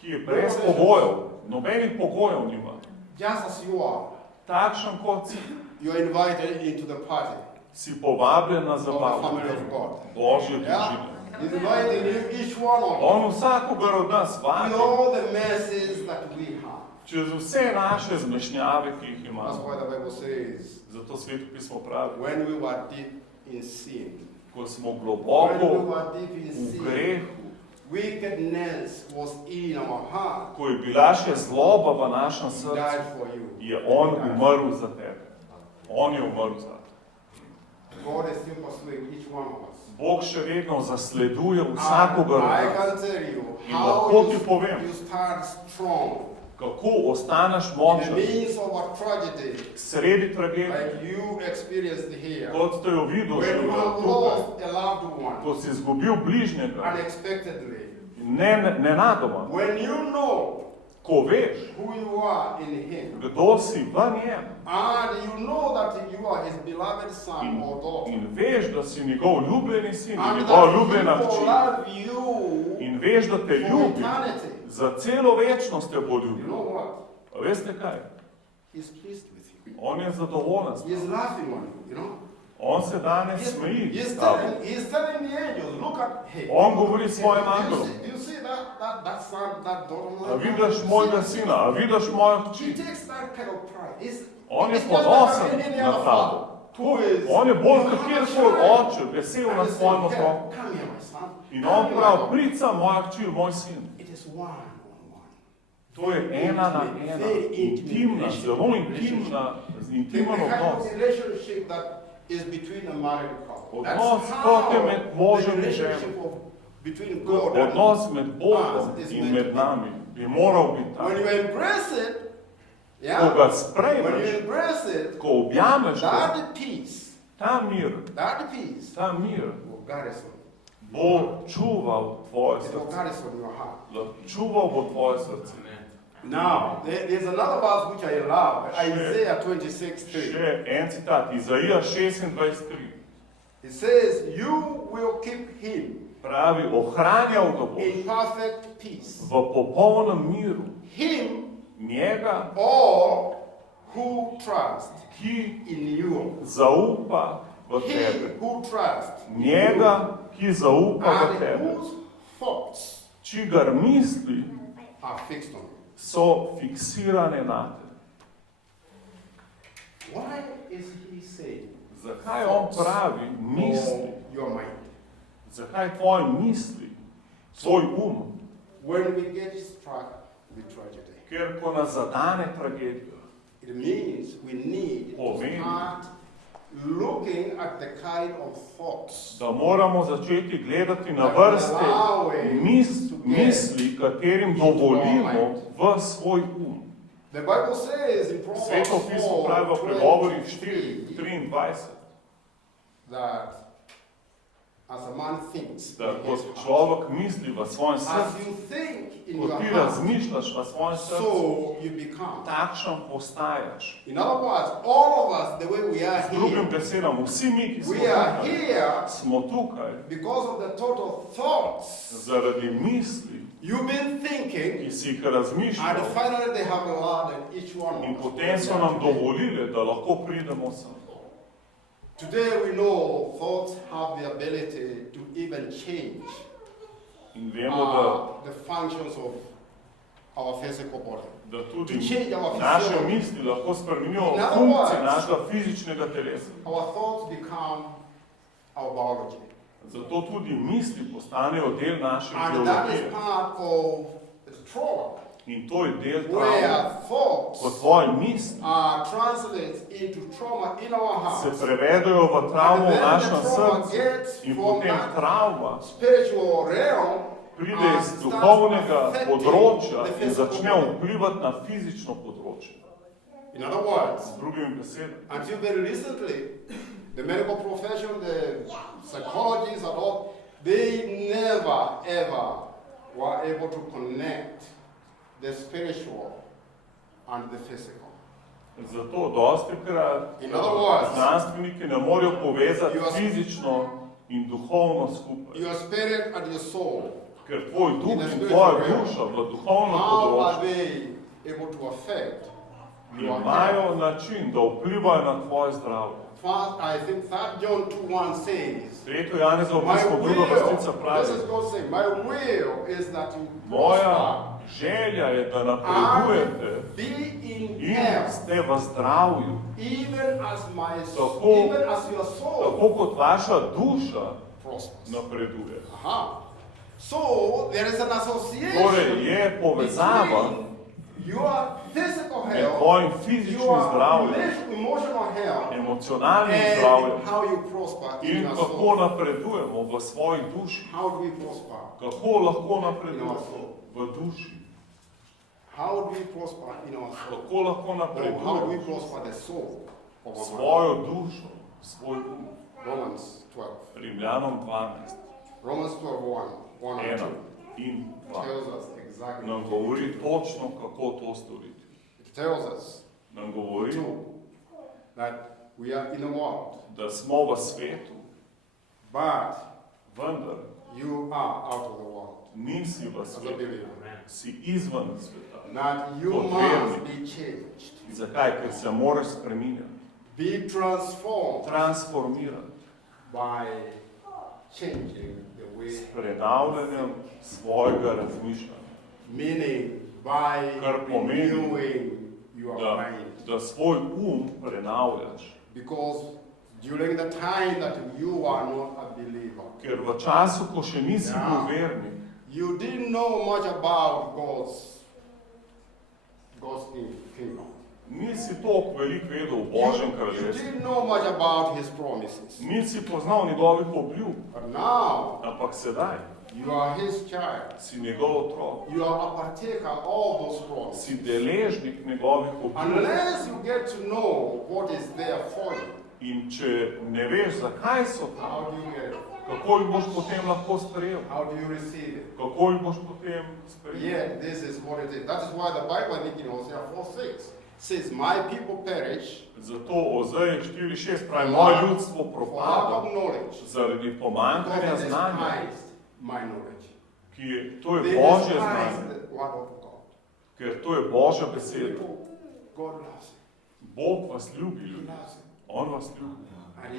ki je brez pogojev, nobenih pogojev nima. Just as you are, Takšen kot si, you are invited into the party si povabljen na of the zabavo family of God. Božje Yeah? družine. He's inviting you, each one of us, On vsakogar od nas with vabi all the messes that we have. čez vse naše zmešnjave, ki jih That's imamo. why the Bible says, Zato Sveto pismo pravi, when we were deep in sin, ko smo when we globoko were deep in v sin, grehu, wickedness was in our heart. ko je bila še zloba v našem He srcu, died for you. je on umrl za tebe. On je umrl za tebe. God is still pursuing each one of us. Bog še vedno zasleduje And vsakogar od I nas. can tell you In how lahko ti povem, you start strong kako ostaneš in the močen midst of a tragedy sredi tragedije, like you experienced here. kot ste jo videli When you have tukaj, lost a loved one ko si izgubil bližnjega, unexpectedly. nenadoma, When you know ko veš, who you are in Him, kdo si v njem and you know that you are His beloved son or daughter, in veš, da si njegov ljubljeni sin, and njegova that ljubljena He will hči love you in veš, da te for ljubi, eternity. za celo večnost te bo You ljubil. know what? A veste kaj? He's pleased with you. On je zadovoljen. s He's tabo. laughing on you, you know? On se danes smeji. s tabo. He's telling the angels, look at him. On govori svojim Do you angelom. see- Do you see that son, that daughter? A vidiš mojega sina, a vidiš mojo He hči. takes that kind of pride. On je it's just ponosen like any na other tabo. father who is, On je bolj "You kot have a kjerkoli child." oče, vesel And na he said, svojem "Here, otroku. come here, my son. In Come on here, pravi, my daughter." prica moja hči, moj sin. It is one on one. To je ena na ena, intimna, zelo intimna, The intimen kind odnos. of relationship that is between a married couple. That's Odnos, how kot je med the možem in relationship between God and Odnos med Bogom in med nami bi moral biti when you tak. embrace it, Ko yeah, ga when you sprejmeš, embrace it, ko objameš ga, that peace, ta mir will garrison. bo čuval tvoje It will srce. garrison your heart. Čuval bo tvoje srce. Now, there's another verse which I love, Isaiah 26:3. Še en citat, Izaija 26:3. It says, "You will keep him Pravi, ohranjal ga boš in perfect peace." v popolnem miru. Him, Njega, all who trust ki in you. zaupa v He tebe. who trust in you. Njega, ki zaupa v And tebe. whose thoughts Čigar misli are fixed on you. so fiksirane na te. Why is he saying Zakaj on pravi misli? or your mind? Zakaj tvoje misli, tvoj When we get struck with tragedy, Ker ko nas zadane tragedija, it means we need to Pomeni. start looking at the kind of thoughts da moramo začeti gledati na vrste misli, katerim dovolimo v svoj The Bible says in Proverbs Sveto pismo pravi v pregovorih 4:23, that as a man thinks, da in ko his heart, človek misli v svojem as srcu, you think in Ko your ti heart, razmišljaš v svojem srcu, so you become. takšen postaješ. In other words, all of us, the way we are Z drugim here, besedam, vsi mi, ki smo we are tukaj, here smo tukaj because of the total thoughts zaradi misli, you've been ki thinking, si jih and razmišljal finally they have allowed each one in of us. potem so nam dovolili, da lahko pridemo sem. Today we know thoughts have the ability to even change In vemo, da the functions of our physical body. da To tudi change our naše physiology. misli lahko spremenijo In other funkcije words, našega fizičnega telesa. Our thoughts become our biology. Zato tudi misli postanejo del naše And that is biologije. part of the trauma, In to je del travme. where Ko thoughts tvoje misli are translated into trauma in our se hearts. prevedejo v travmo And v then našem the trauma srcu gets in from potem that travma spiritual realm pride and iz starts duhovnega affecting področja the in physical začne body. vplivati na fizično področje. In other words, Z drugimi besedami. until very recently, the medical profession, the psychologists and all, they never ever were able to connect the spiritual and the physical. Zato dosti krat In other words, znanstveniki ne morejo povezati you are- fizično in duhovno skupaj. Your spirit and your soul, Ker tvoj duh In the in spiritual tvoja realm. duša v duhovnem how are področju they able to affect your health? imajo način, da vplivajo na tvoje zdravje. First, I think 3 John 2:1 says, 3. Janezovo my pismo, druga vrstica will, pravi, this is God saying, my will is that you moja prosper želja je, da napredujete and be in in health, ste v zdravju, even as my Tako- soul, even as your soul tako kot vaša duša prospers. napreduje. Aha. So there is an Torej association je povezava between your physical med health, tvojim fizičnim your zdravjem, emotional health, emocionalnim zdravjem and how you prosper in in your kako soul. napredujemo v svoji duši. How do we prosper? Kako lahko napredujemo v duši? How do we prosper in our soul? Kako lahko Or how do we napredujemo prosper the soul of our mind? svojo dušo, svoj um? Romans 12. Rimljanom 12, Romans 12, 1 and 1 2 in 2 tells us exactly. nam govori točno, kako to storiti. It tells us Nam govori, that we are in the world, da smo v svetu, but vendar you are out of the world nisi v as a svetu, believer. si izven sveta. That you Kot must vernik. be changed, Zakaj? Ker se moraš spreminjati, be transformed transformirati by changing the way, s prenavljanjem svojega razmišljanja. meaning by Kar pomeni, renewing your Da, mind. da svoj prenavljaš. Because during the time that you are not a believer, Ker v času, ko še nisi Ja. bil vernik, you didn't know much about God's kingdom. nisi toliko veliko vedel o Božjem You kraljestvu. didn't know much about His promises. Nisi poznal njegovih obljub, But now, ampak sedaj you are His child. si njegov otrok, You are a partaker of those promises. si deležnik njegovih obljub. Unless you get to know what is there for you, In če ne veš, zakaj so tam, how do you get it? kako jih boš potem lahko sprejel? How do you receive it? Kako jih boš potem sprejel? Yet, this is what it is. That is why the Bible, I think in Hosea 4:6 says, my people perish Zato Ozej 4.6 pravi, For moje lack- ljudstvo for lack propada of knowledge. zaradi God pomanjkanja has znanja, despised my knowledge. ki je, to je They Božje despise znanje, the word of God. ker to je Božja beseda. People, God loves it. Bog vas ljubi, He ljudi. loves it. On vas ljubi. And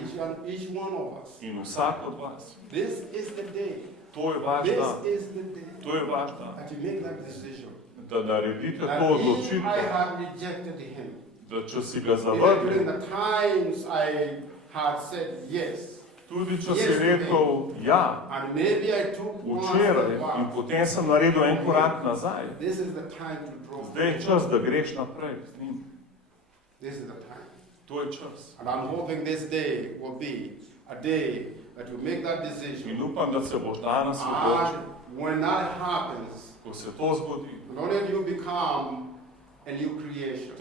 each one of us. In vsak od vas. This is the day. To je vaš This dan. is the day To je vaš dan. that you make that decision. Da naredite That to if I odločitev, have rejected Him, da če si ga even during zavrnil, the times I had said yes, tudi če si rekel ja, and maybe I took one včeraj step in back, potem sem naredil en korak nazaj, this is the time to draw. zdaj je čas, da greš naprej z njim. This is the time. To je čas. And I'm hoping this day will be a day that you make that In decision. upam, da se boš danes odločil. And when that happens, Ko se to zgodi, not only do you become a new creation,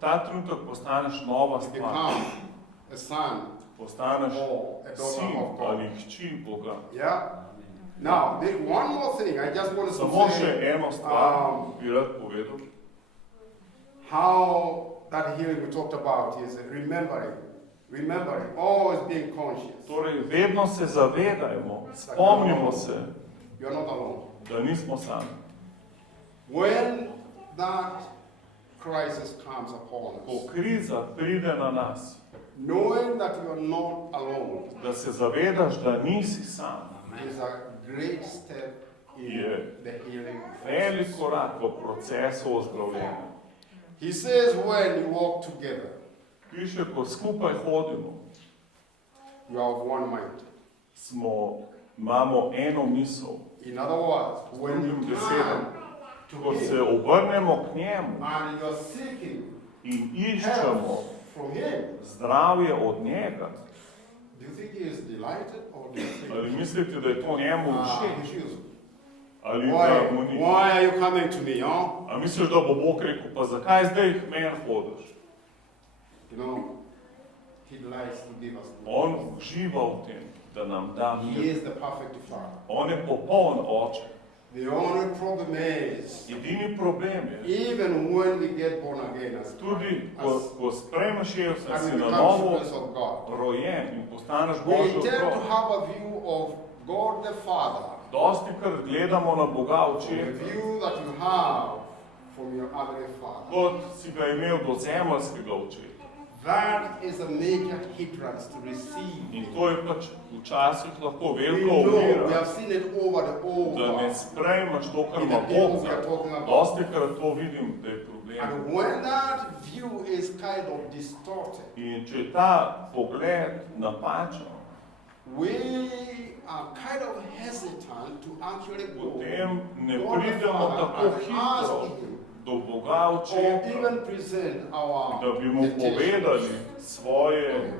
ta trenutek postaneš nova you stvar. become a son Postaneš or a daughter sin of God. ali hči Boga. Yeah? Now, one more thing, I just want to Samo še say eno stvar bi rad povedal. how that healing we talked about is remembering, always being conscious. Torej, vedno se zavedajmo, spomnimo se, You are not alone. da nismo sami. When that crisis comes upon Ko us, kriza pride na nas, knowing that you are not alone da se zavedaš, da nisi sam, is a great step in Yeah. the healing velik process. korak v procesu ozdravljenja. He says when you walk together, Piše, ko skupaj hodimo, you are of one mind. imamo eno misel. In other words, when Drugim you besedam, turn ko to se him obrnemo k njemu and you are seeking in iščemo help from him, zdravje od njega, do you think he is delighted or do you think ali mislite, da je to njemu he všeč, feels, ali da mu ni. why are you coming to me, huh? A misliš, da bo Bog rekel, pa zakaj zdaj k meni hodiš? You know, he likes to give us the On uživa v tem, da nam da He mir. is the perfect Father. On je popoln oče. The only problem is, Edini problem je, even when we get born again as tudi ko sprejmeš Jezusa, and si we na become novo children of God, rojen in postaneš we Božji tend to otrok. have a view of God the Father, Dosti krat gledamo na Boga the očeta, view that you have from your other father. kot si ga imel do zemeljskega očeta. That is a major hindrance to receive. In to je pač včasih lahko We veliko know, we ovira, have seen it over the da ne over. sprejmeš to, kar In ima the Bog people we are za. talking about. Dosti krat to vidim, da je problem. And when that view is kind of distorted, In če je ta pogled napačen, we are kind of hesitant to actually go potem ne God the pridemo Father tako and hitro ask Him, do Boga or očeta, even present our da bi mu petitions. povedali svoje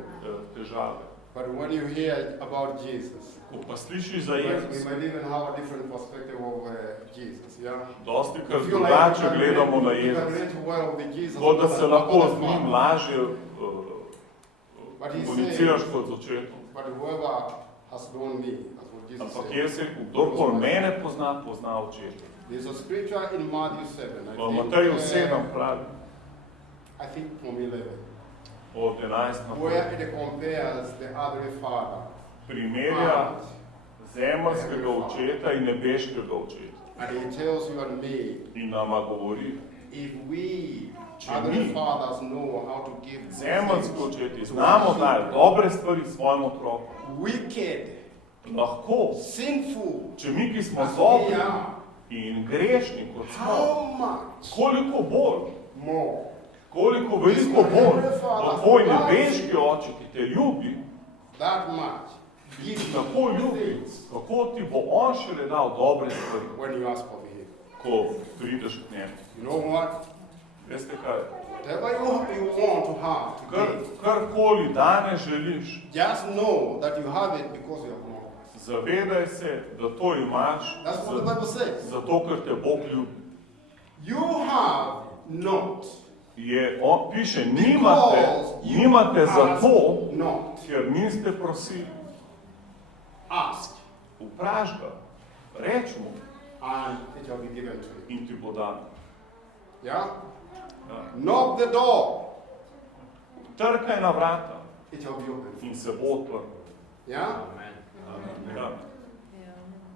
težave. But when you hear about Jesus, Ko pa slišiš za we Jezusa, might even have a different perspective of Jesus. Yeah. dosti krat Feel drugače you can gledamo na relate- you can Jezusa. relate well with Jesus. To, da se lahko Father, z njim lažje But he komuniciraš says, kot z očetom. but whoever has known me, that's what Jesus Ampak said. jaz rekel, kdorkoli mene pozna, pozna očeta. There's a scripture in Matthew 7. V Mateju 7 pravi, I think from 11. od 11 Where naprej, it compares the other father. primerja zemeljskega očeta in nebeškega očeta. And he tells you and me, In nama govori, if we, Če other mi, fathers, know how to give good zemeljski things očeti, to znamo our dati children, dobre stvari svojim otrokom. wicked, Lahko, sinful, če mi, ki smo as we zopni are, in grešni kot smo, how much koliko bolj, more koliko veliko bolj, kot tvoj nebeški oče, ki te ljubi, that much give you tako good ljubi, things kako ti bo on šele dal dobre stvari, when you ask of him. ko prideš k njemu. You know what? Veste kaj? Whatever you want to have today, Karkoli danes želiš, just know that you have it because you have known. zavedaj se, da to imaš, That's what the Bible says. zato ker te Bog ljubi. You have not Piše, because you nimate ask zato, not. ker niste prosili. Ask, Vpraš ga, reč mu and it shall be given to you. in ti bo dan. Yeah? Ja. Knock the door, Trkaj na vrata it shall be opened. in se bo odprl. Yeah? Ja.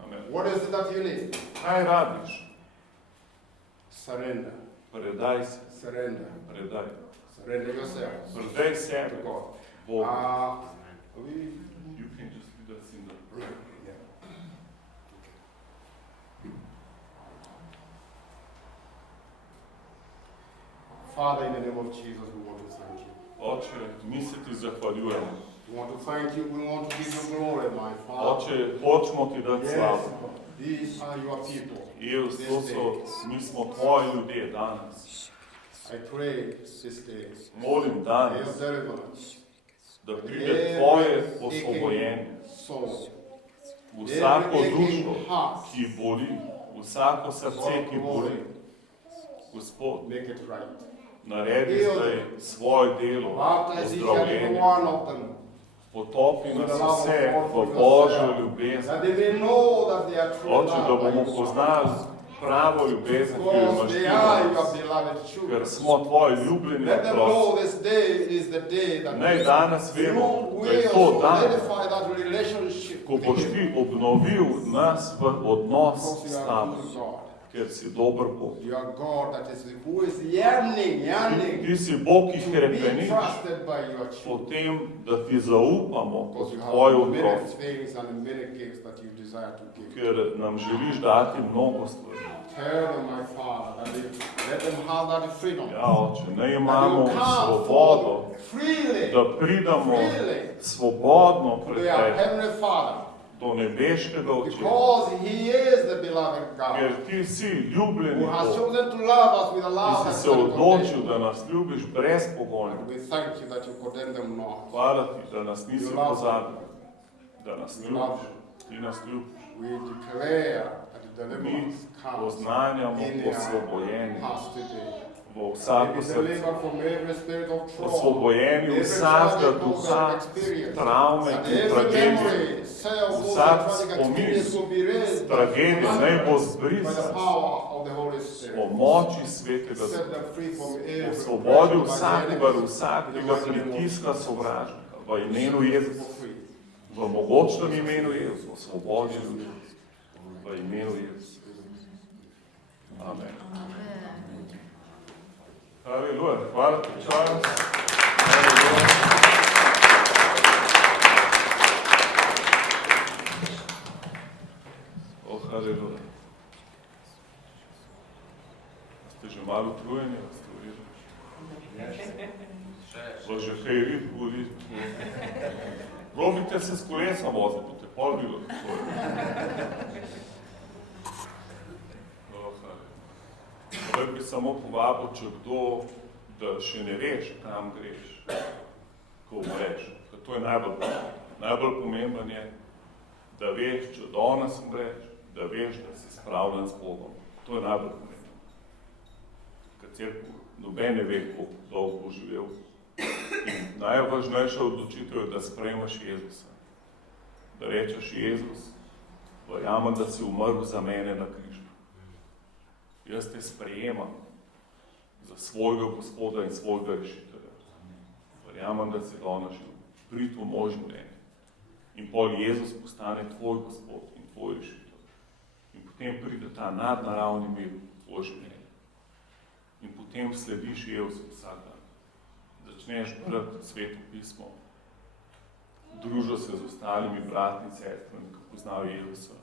Amen. What is it that you need? Kaj rabiš? Surrender. Predaj se, Surrender. predaj. Surrender yourself Predaj to sebe. God. Bogu. We, You can just lead us in the yeah. Father, in the name of Jesus, we want to thank you. Oče, mi se ti zahvaljujemo. We want to thank you. We want to give you glory, my Father. Oče, hočemo ti dati Yes, slavo. these are your people. Jezus, to so, mi smo tvoji ljudje danes. I pray this day, Molim day of danes, deliverance, da pride tvoje osvobojenje. soul, V vsako every dušo, aching heart, ki boli, vsako srce, ki boli. Gospod, make it right. naredi zdaj svoje delo, Baptize each and every ozdravljenje. one of them Potopi nas vse v Božjo ljubezen. That they may know that they are truly Oče, da loved by bomo you, poznali pravo ljubezen, ki jo imaš because ti they do are your nas, beloved ker children. smo tvoji ljubljeni Let them otroci. know this day is the day that Naj danes you vemo, da je will to dan, solidify that relationship ko with boš Him, ti obnovil nas v odnos because s you are tabo, good God. ker si dober Bog. You are God that is who is yearning Ti si Bog, ki to be hrepeni trusted by your po children. tem, da ti zaupamo kot Because you tvoji have many otroci, things and many gifts that you desire to give. ker nam želiš dati mnogo stvari. Tell them, my Father, that let them have that freedom. Ja, Oče, naj That imamo you come svobodo, freely da pridemo freely svobodno to pred their tebe, Heavenly Father, do nebeškega Očeta, because He is the beloved ker God ti si ljubljeni who has Bog, chosen to love us with a ki love si that se cannot odločil, contain. da nas ljubiš brezpogojno. And we thank you that you condemn them not. Hvala ti, da nas nisi You love pozabil, da nas You love ljubiš, ti nas ljubiš. We declare that the Mi deliverance comes oznanjamo in their osvobojenje hearts today. v Be vsako srce, delivered from every spirit of trauma, osvobojenje every vsakega tragic duha, experience, travme and in every tragedije. memory, cell, Vsak tragic spomin experience will be raised tragedije naj bo by the zbrisan power of the Holy o Spirit. moči svetega Set duha. them free from every Osvobodil pressure by the vsakogar, enemy. vsakega pritiska sovražnika v imenu Jezusa. Free. V mogočnem imenu Jezusa, osvobodi ljudi. V imenu Jezusa. Amen. Haleluja. Hvala ti, Charles. Haleluja. O, haleluja. Ste že malo utrujeni, a ste uvirali? Vas že kaj vid boli? Probite se s kolesa voziti, boste pol bilo. Zdaj bi samo povabil, če kdo, da še ne veš, kam greš, ko umreš. To je najbolj pomemben je, da veš, če danes umreš, da veš, da si spravljen s Bogom. To je najbolj pomemben. Ker noben ne ve, koliko dolgo bo živel. In najvažnejša odločitev je, da sprejmeš Jezusa. Da rečeš, Jezus, verjamem, da si umrl za mene na križu. Jaz te sprejemam za svojega Gospoda in svojega rešitelja. Verjamem, da si danes živ. Prid v moje življenje. In pol Jezus postane tvoj Gospod in tvoj rešitelj. In potem pride ta nadnaravni mir v tvoje življenje. In potem slediš Jezusu vsak dan. Začneš brati Sveto pismo, družijo se z ostalimi bratmi in sestrami, ki poznajo Jezusa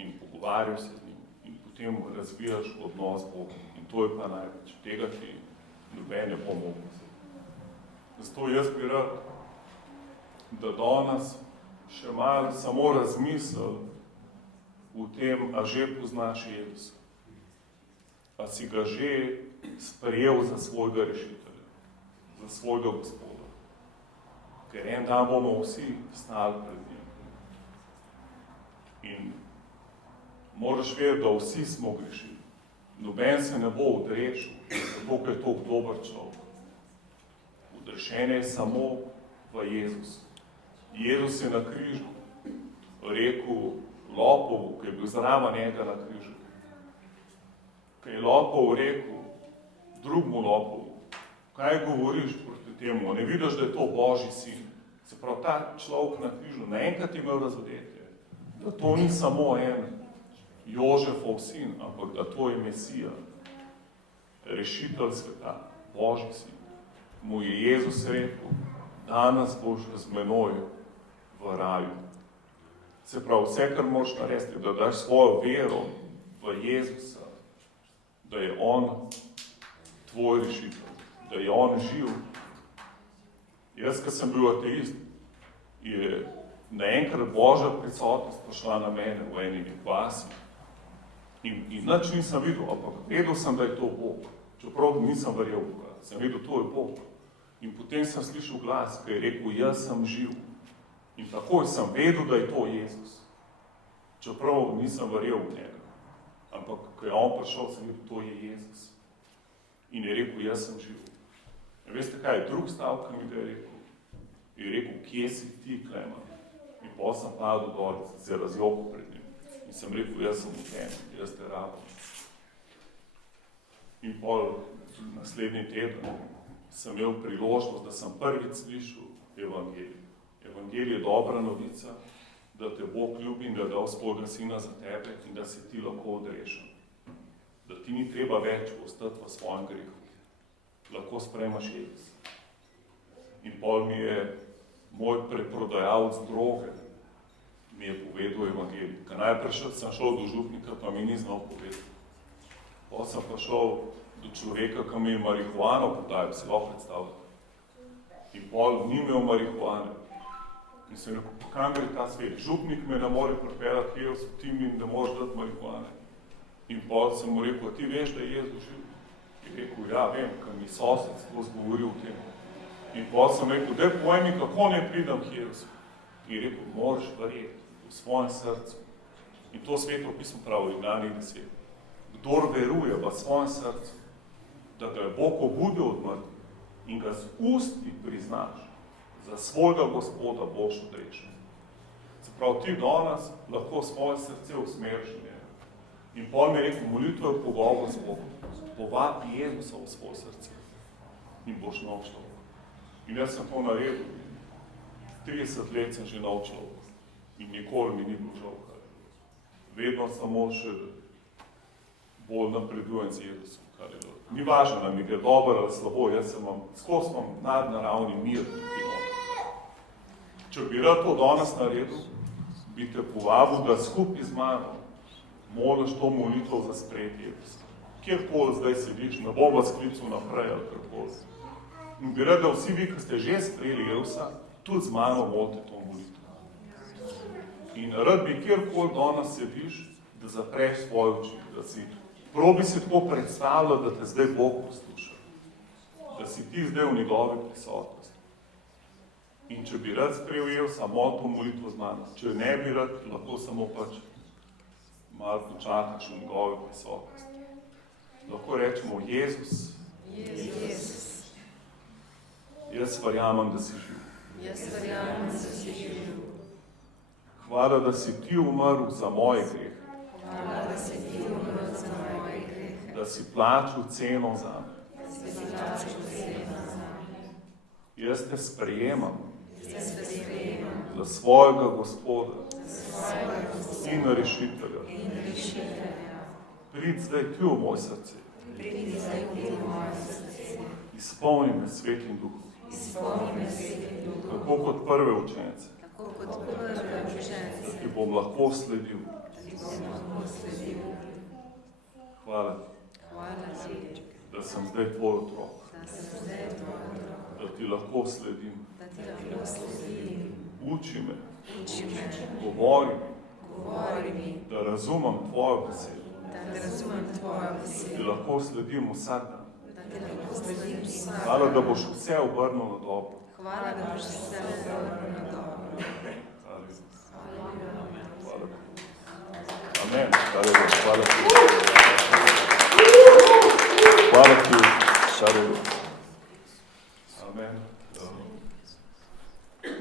in pogovarjajo se z njim in potem razvijaš odnos z Bogom. In to je pa največ. Tega ti noben ne bo mogel. Zato jaz bi rad, da danes še malo samo razmisel v tem, a že poznaš Jezusa. A si ga že sprejel za svojega rešitelja, za svojega Gospoda. Ker en dan bomo vsi stali pred njim. In moraš vedeti, da vsi smo grešili. Noben se ne bo odrešil, zato ker je to dober človek. Odrešenje je samo v Jezusu. Jezus je na križu rekel lopovu, ki je bil zraven njega na križu. Ki je lopov rekel drugemu lopovu, kaj govoriš proti temu, ne vidiš, da je to Božji sin. Se pravi, ta človek na križu naenkrat imel razodetje, da to ni samo en Jožefov sin, ampak da to je Mesija, rešitelj sveta, Božji sin. Mu je Jezus rekel, danes boš z menoj v raju. Se pravi, vse, kar moraš narediti, da daš svojo vero v Jezusa, da je on tvoj rešitelj, da je on živ. Jaz, ko sem bil ateist, je naenkrat Božja prisotnost prišla na mene v eni vasi. In nič nisem videl, ampak vedel sem, da je to Bog. Čeprav nisem verjel v Boga, sem vedel, to je Bog. In potem sem slišal glas, ki je rekel, jaz sem živ. In takoj sem vedel, da je to Jezus. Čeprav nisem verjel v njega. Ampak, ko je on prišel, sem videl, to je Jezus. In je rekel, jaz sem živ. In veste kaj, drug stavek mi ga je rekel. Je rekel, kje si ti, Klemen? In potem sem padel dol, se razjokal pred njim. In sem rekel, jaz sem v tem, jaz te rabim. In pol naslednji teden sem imel priložnost, da sem prvič slišal evangelij. Evangelij je dobra novica, da te Bog ljubi in da je dal svojega sina za tebe in da si ti lahko odrešen. Da ti ni treba več ostati v svojem grehu. Lahko sprejmaš Jezus. In pol mi je moj preprodajalec droge mi je povedal evangelij. Ker najprej sem šel do župnika, pa mi ni znal povedati. Potem sem pa šel do človeka, ki mi je marihuano podajal, si lahko predstavljal. In pol ni imel marihuane. In sem rekel, kam gre ta svet? Župnik me ne more pripeljati, kje v tim in da moraš dati marihuane. In pol sem mu rekel, ti veš, da je Jezus živ? In rekel, ja, vem, ker mi sosed skozi govori o tem. In pol sem rekel, daj povej mi, kako ne pridem k Jezusu. In rekel, moraš verjeti v svojem srcu. In to Sveto pismo pravi, Rimljani 10. Kdor veruje v svojem srcu, da ga je Bog obudil od mrtvih in ga z usti priznaš za svojega Gospoda, boš odrešen. Se pravi, ti danes lahko svoje srce usmeriš v njega. In pol mi je rekel, molitva je pogovor z Bogom. Povabi Jezusa v svoje srce in boš nov človek. In jaz sem to naredil. 30 let sem že nov človek. In nikoli mi ni bil žal. Vedno samo še bolj napredujem z Jezusom. Ni važno, da mi gre dobro ali slabo, jaz sem skozi nadnaravni mir. Če bi rad to danes naredil, bi te povabil, da skupaj z mano moliš to molitev za sprejetje Jezusa. Kjerkoli zdaj sediš, ne bom vas klical naprej ali karkoli. In bi rad, da vsi vi, ki ste že sprejeli Jezusa, tudi z mano molite to molitev. In rad bi kjerkoli danes sediš, da zapreš svoje oči, da si probi si tako predstavljati, da te zdaj Bog posluša. Da si ti zdaj v njegovi prisotnosti. In če bi rad sprejel Jezusa, mol to molitev z mano. Če ne bi rad, lahko samo pač malo počakaš v njegovi prisotnosti. Lahko rečemo, Jezus, jaz verjamem, da si živ. Hvala, da si ti umrl za moje grehe. Da si plačal ceno zame. Jaz te sprejemam za svojega Gospoda in rešitelja. Prid zdaj ti v moje srce. Izpolni me Svetim Duhom. Tako kot prve učence. Da ti bom lahko sledil. Hvala ti, da sem zdaj tvoj otrok. Da ti lahko sledim. Uči me. Govori mi. Da razumem tvojo besedo. Da lahko sledim vsak dan. Hvala, da boš vse obrnil na dobro. Amen. Hvala ti. Hvala ti. Amen.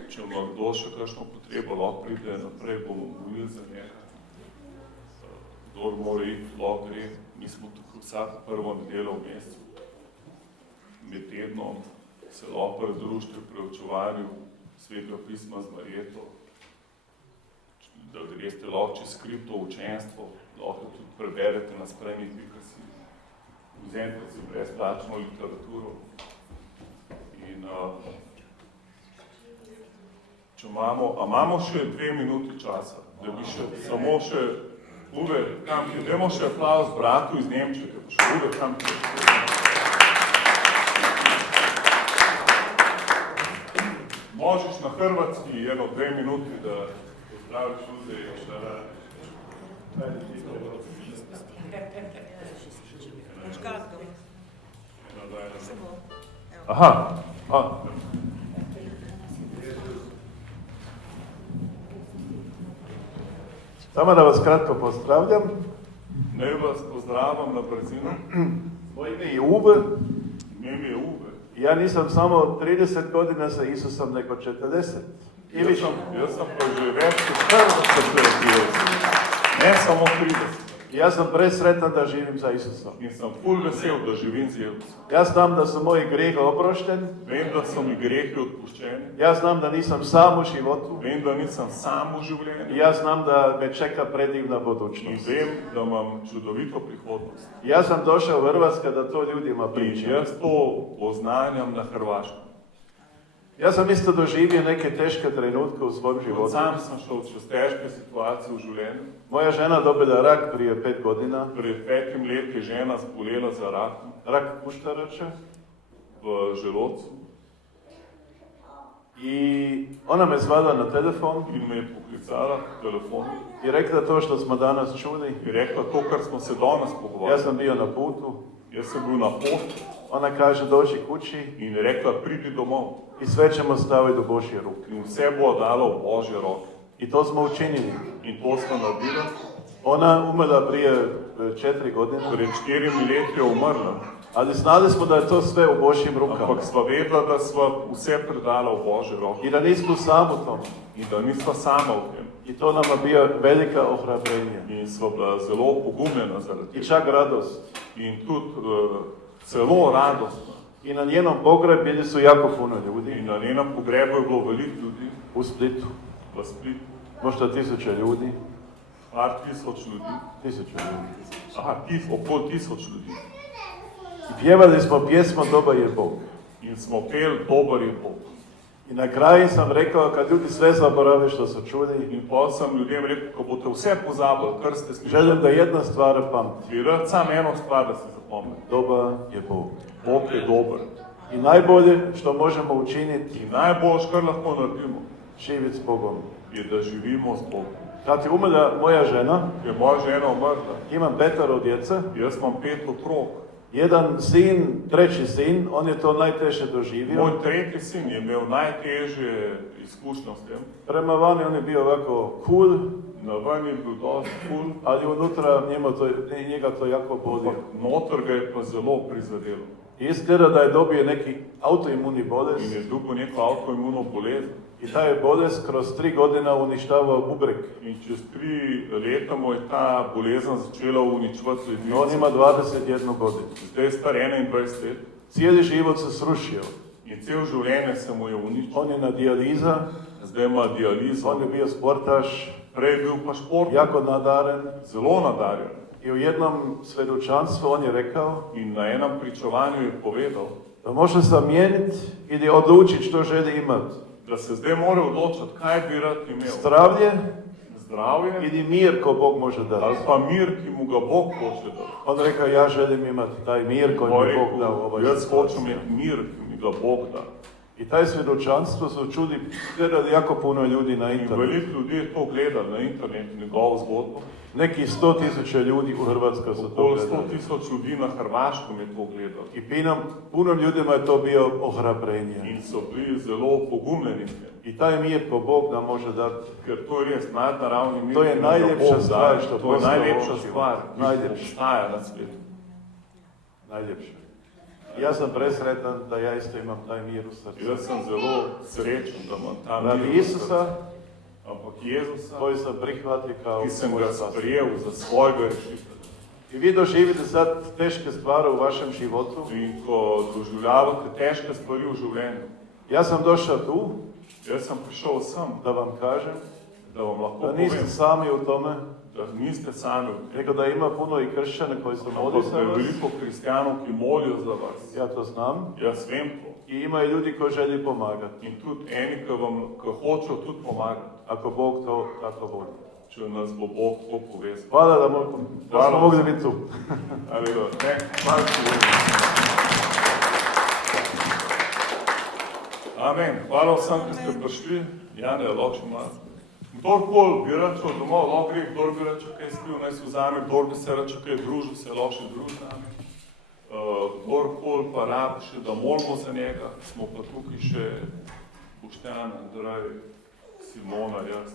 Če ima kdo še kakšno potrebo, lahko pride naprej, bomo molili za njega. Kdor mora iti, lahko gre. Mi smo tukaj vsako prvo nedeljo v mesecu. Med tednom se lahko pridružite pri učevanju Svetega pisma z Marjeto. Da greste lahko čez skripto učenstvo, lahko tudi preberete na spremnih.si. Vzemite si brezplačno literaturo. In če imamo še 2 minuti časa, da bi še samo še Uve, kam ti, dajmo še aplavz bratu iz Nemčije, pa še Uve, kam ti. Možeš na hrvatski 1-2 minuti, da pozdraviš Uze in šta da. Aha. Samo da vas kratko pozdravljam. Naj vas pozdravim na brzino. Moje ime je Uwe. Ime je Uwe. Ja nisam samo 30 godina sa Isusom, nego 40. I više. Jaz sem pa že več kot 40 let Jezus. Ne samo 30. Ja sam presretan da živim za Isusom. In sem ful vesel, da živim z Jezusom. Ja znam da su moji grehe oprošteni. Vem, da so mi grehi odpuščeni. Ja znam da nisam sam u životu. Vem, da nisem sam v življenju. Ja znam da me čeka predivna In budućnost. vem, da imam čudovito prihodnost. Ja sam došao u Hrvatsku da to ljudima In pričam. jaz to oznanjam na Hrvaškem. Ja sam isto doživio neke teške trenutke u svom Kot životu. sam sem šel čez težke situacije v življenju. Moja žena dobila rak prije 5 godina. Pred 5 leti je žena zbolela za rakom Rak kuštarača. v želodcu I ona me zvala na telefon in me je poklicala po telefonu i rekla to što smo danas čuli. in rekla to, kar smo se danes Ja pogovarjali. sam bio na putu. Jaz sem bil na poti Ona kaže dođi kući in je rekla, pridi domov i sve ćemo staviti u Božje ruke. in vse bo dala v Božje roke. I to smo učinili. In to smo naredili. Ona umrla prije 4 godine, Pred 4 leti je umrla, ali znali smo da je to sve u Božjim rukama. ampak sva vedela, da sva vse predala v Božje roke I da nismo sam u tome. in da nisva sama v tem. I to nama bio velika ohrabrenja. In sva bila zelo pogumljena zaradi I tega. čak radost. In tudi celo radostna. I na njenom pogrebu bili su jako puno ljudi. In na njenem pogrebu je bilo veliko ljudi U Splitu. v Splitu, Možda 1000 ljudi. par tisoč ljudi. 1000 ljudi. Aha, okoli 1000 ljudi. I pjevali smo pjesmo Dobar je Bog. In smo peli, dober je Bog. I na kraju sam rekao, kad ljudi sve zaborave što su čuli, In pa sem ljudem rekel, ko boste vse pozabili, kar ste želim slišali, da jedna stvar pamti. bi rad samo eno stvar, da se zapomni. Dobar je Bog. Bog je dober. I najbolje što možemo učiniti, In najboljš, kar lahko naredimo, živjeti s Bogom. je, da živimo z Bogom. Kad je umrla moja žena, Je moja žena umrla, imam 5 djece, jaz imam 5 otrok. jedan sin, treći sin, on je to najteže doživio. Moj tretji sin je imel najtežje izkušnje s tem. Prema vani on je bio ovako cool, Na ven je bil dosti cool, ali unutra njega to jako boli. ampak noter ga je pa zelo prizadelo. I izgleda da je dobio neki autoimuni In bolest je dobil neko avtoimuno bolezen. i ta je bolest kroz 3 godina uništavao bubreg. In čez 3 leta mu je ta bolezen začela uničevati On ledvice. ima 21 godinu. Zdaj je star 21 let Cijeli život se srušio. in cel življenje se mu je uničil. On je na dijaliza, Zdaj ima dializo. on je bio sportaš, Prej je bil pa športnik, jako nadaren. zelo nadarjen. I u jednom svjedočanstvu on je rekao In na enem pričevanju je povedal, da može se mijeniti ili odlučiti što želi imati. da se zdaj mora odločiti, kaj bi rad imel. Zdravlje Zdravje ili mir ko Bog može ali dati. pa mir, ki mu ga Bog hoče dati. On rekao ja želim imati taj mir koji Pa mi je Bog dao u ovoj jaz situaciji. hočem imeti mir, ki mi ga Bog da. I taj svjedočanstvo su čuli, gledali jako puno ljudi na In internetu. veliko ljudi je to gledalo na internetu, njegovo zgodbo. Neki 100.000 ljudi u Hrvatskoj su to Okoli gledali. 100.000 ljudi na Hrvaškom je to gledalo. I puno ljudima je to bio ohrabrenje. In so bili zelo pogumljeni. I taj mir ko Bog nam može dati. Ker to je res nadnaravni mir. To je ki ga najljepša Bog stvar daje. što To je postoji u najlepša ovom životu. stvar, ki Najljepša. obstaja na svetu. Najljepše. Ja sam presretan da ja isto imam taj mir u srcu. Jaz sem zelo srečen, da imam ta mir. Radi v Isusa, srcu. Ampak Jezusa, koji sam prihvatio kao ki sem svoj ga spasitelj. sprijel za svojega rešitelja. I vi doživite sad teške stvari u vašem životu. In ko doživljavate težke stvari v življenju, Ja sam došao tu jaz sem prišel sem, da vam kažem da vam lahko da niste povem, sami u tome, da niste sami v tem. nego da ima puno i kršćana koji se moli Ampak za da je vas. veliko kristijanov, ki molijo za vas. Ja to znam. Jaz vem to. I ima i ljudi koji želi pomagati. In tudi eni, ki hočejo tudi pomagati, Ako Bog to tako voli. če nas bo Bog to povezal. Hvala da smo Hvala. mogli biti tu. Aleluja. Ne, hvala ti, Jezus. Amen. Hvala vsem, ki ste prišli. Jane, loči malo. Kdorkoli bi rad šel domov, lahko gre, kdor bi rad še kaj spil, naj se vzame, kdor bi se rad še kaj družil, se lahko še druži z nami. Kdorkoli pa rabi še, da molimo za njega, smo pa tukaj še Boštjan, Andrej, Simona, jaz,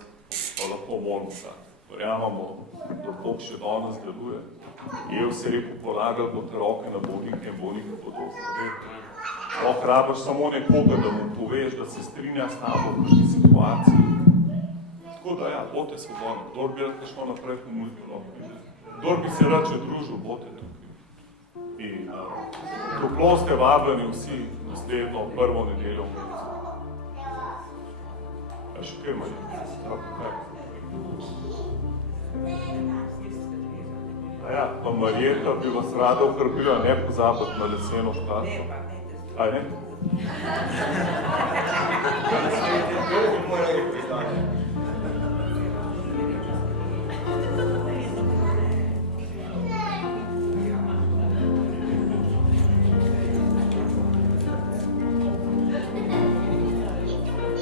pa lahko molimo za. Verjamemo, da Bog še danes deluje. Jev se je rekel, polagali boste roke na bolnike in bolnike bodo ozdravili. Lahko rabiš samo nekoga, da mu poveš, da se strinja s tabo v kakšni situaciji. Tako da ja, bote svobodni. Kdor bi rad šlo naprej po molitvo, kdor bi se rad še družil, bote tukaj. In toplo ste vabljeni vsi naslednjo prvo nedeljo v mescu. A še kjer ima ja, pa Marjeta bi vas rada ukrbila, ne pozabiti na leseno škatlo. Ne, pa ne, da ste... Aj ne? Morajo biti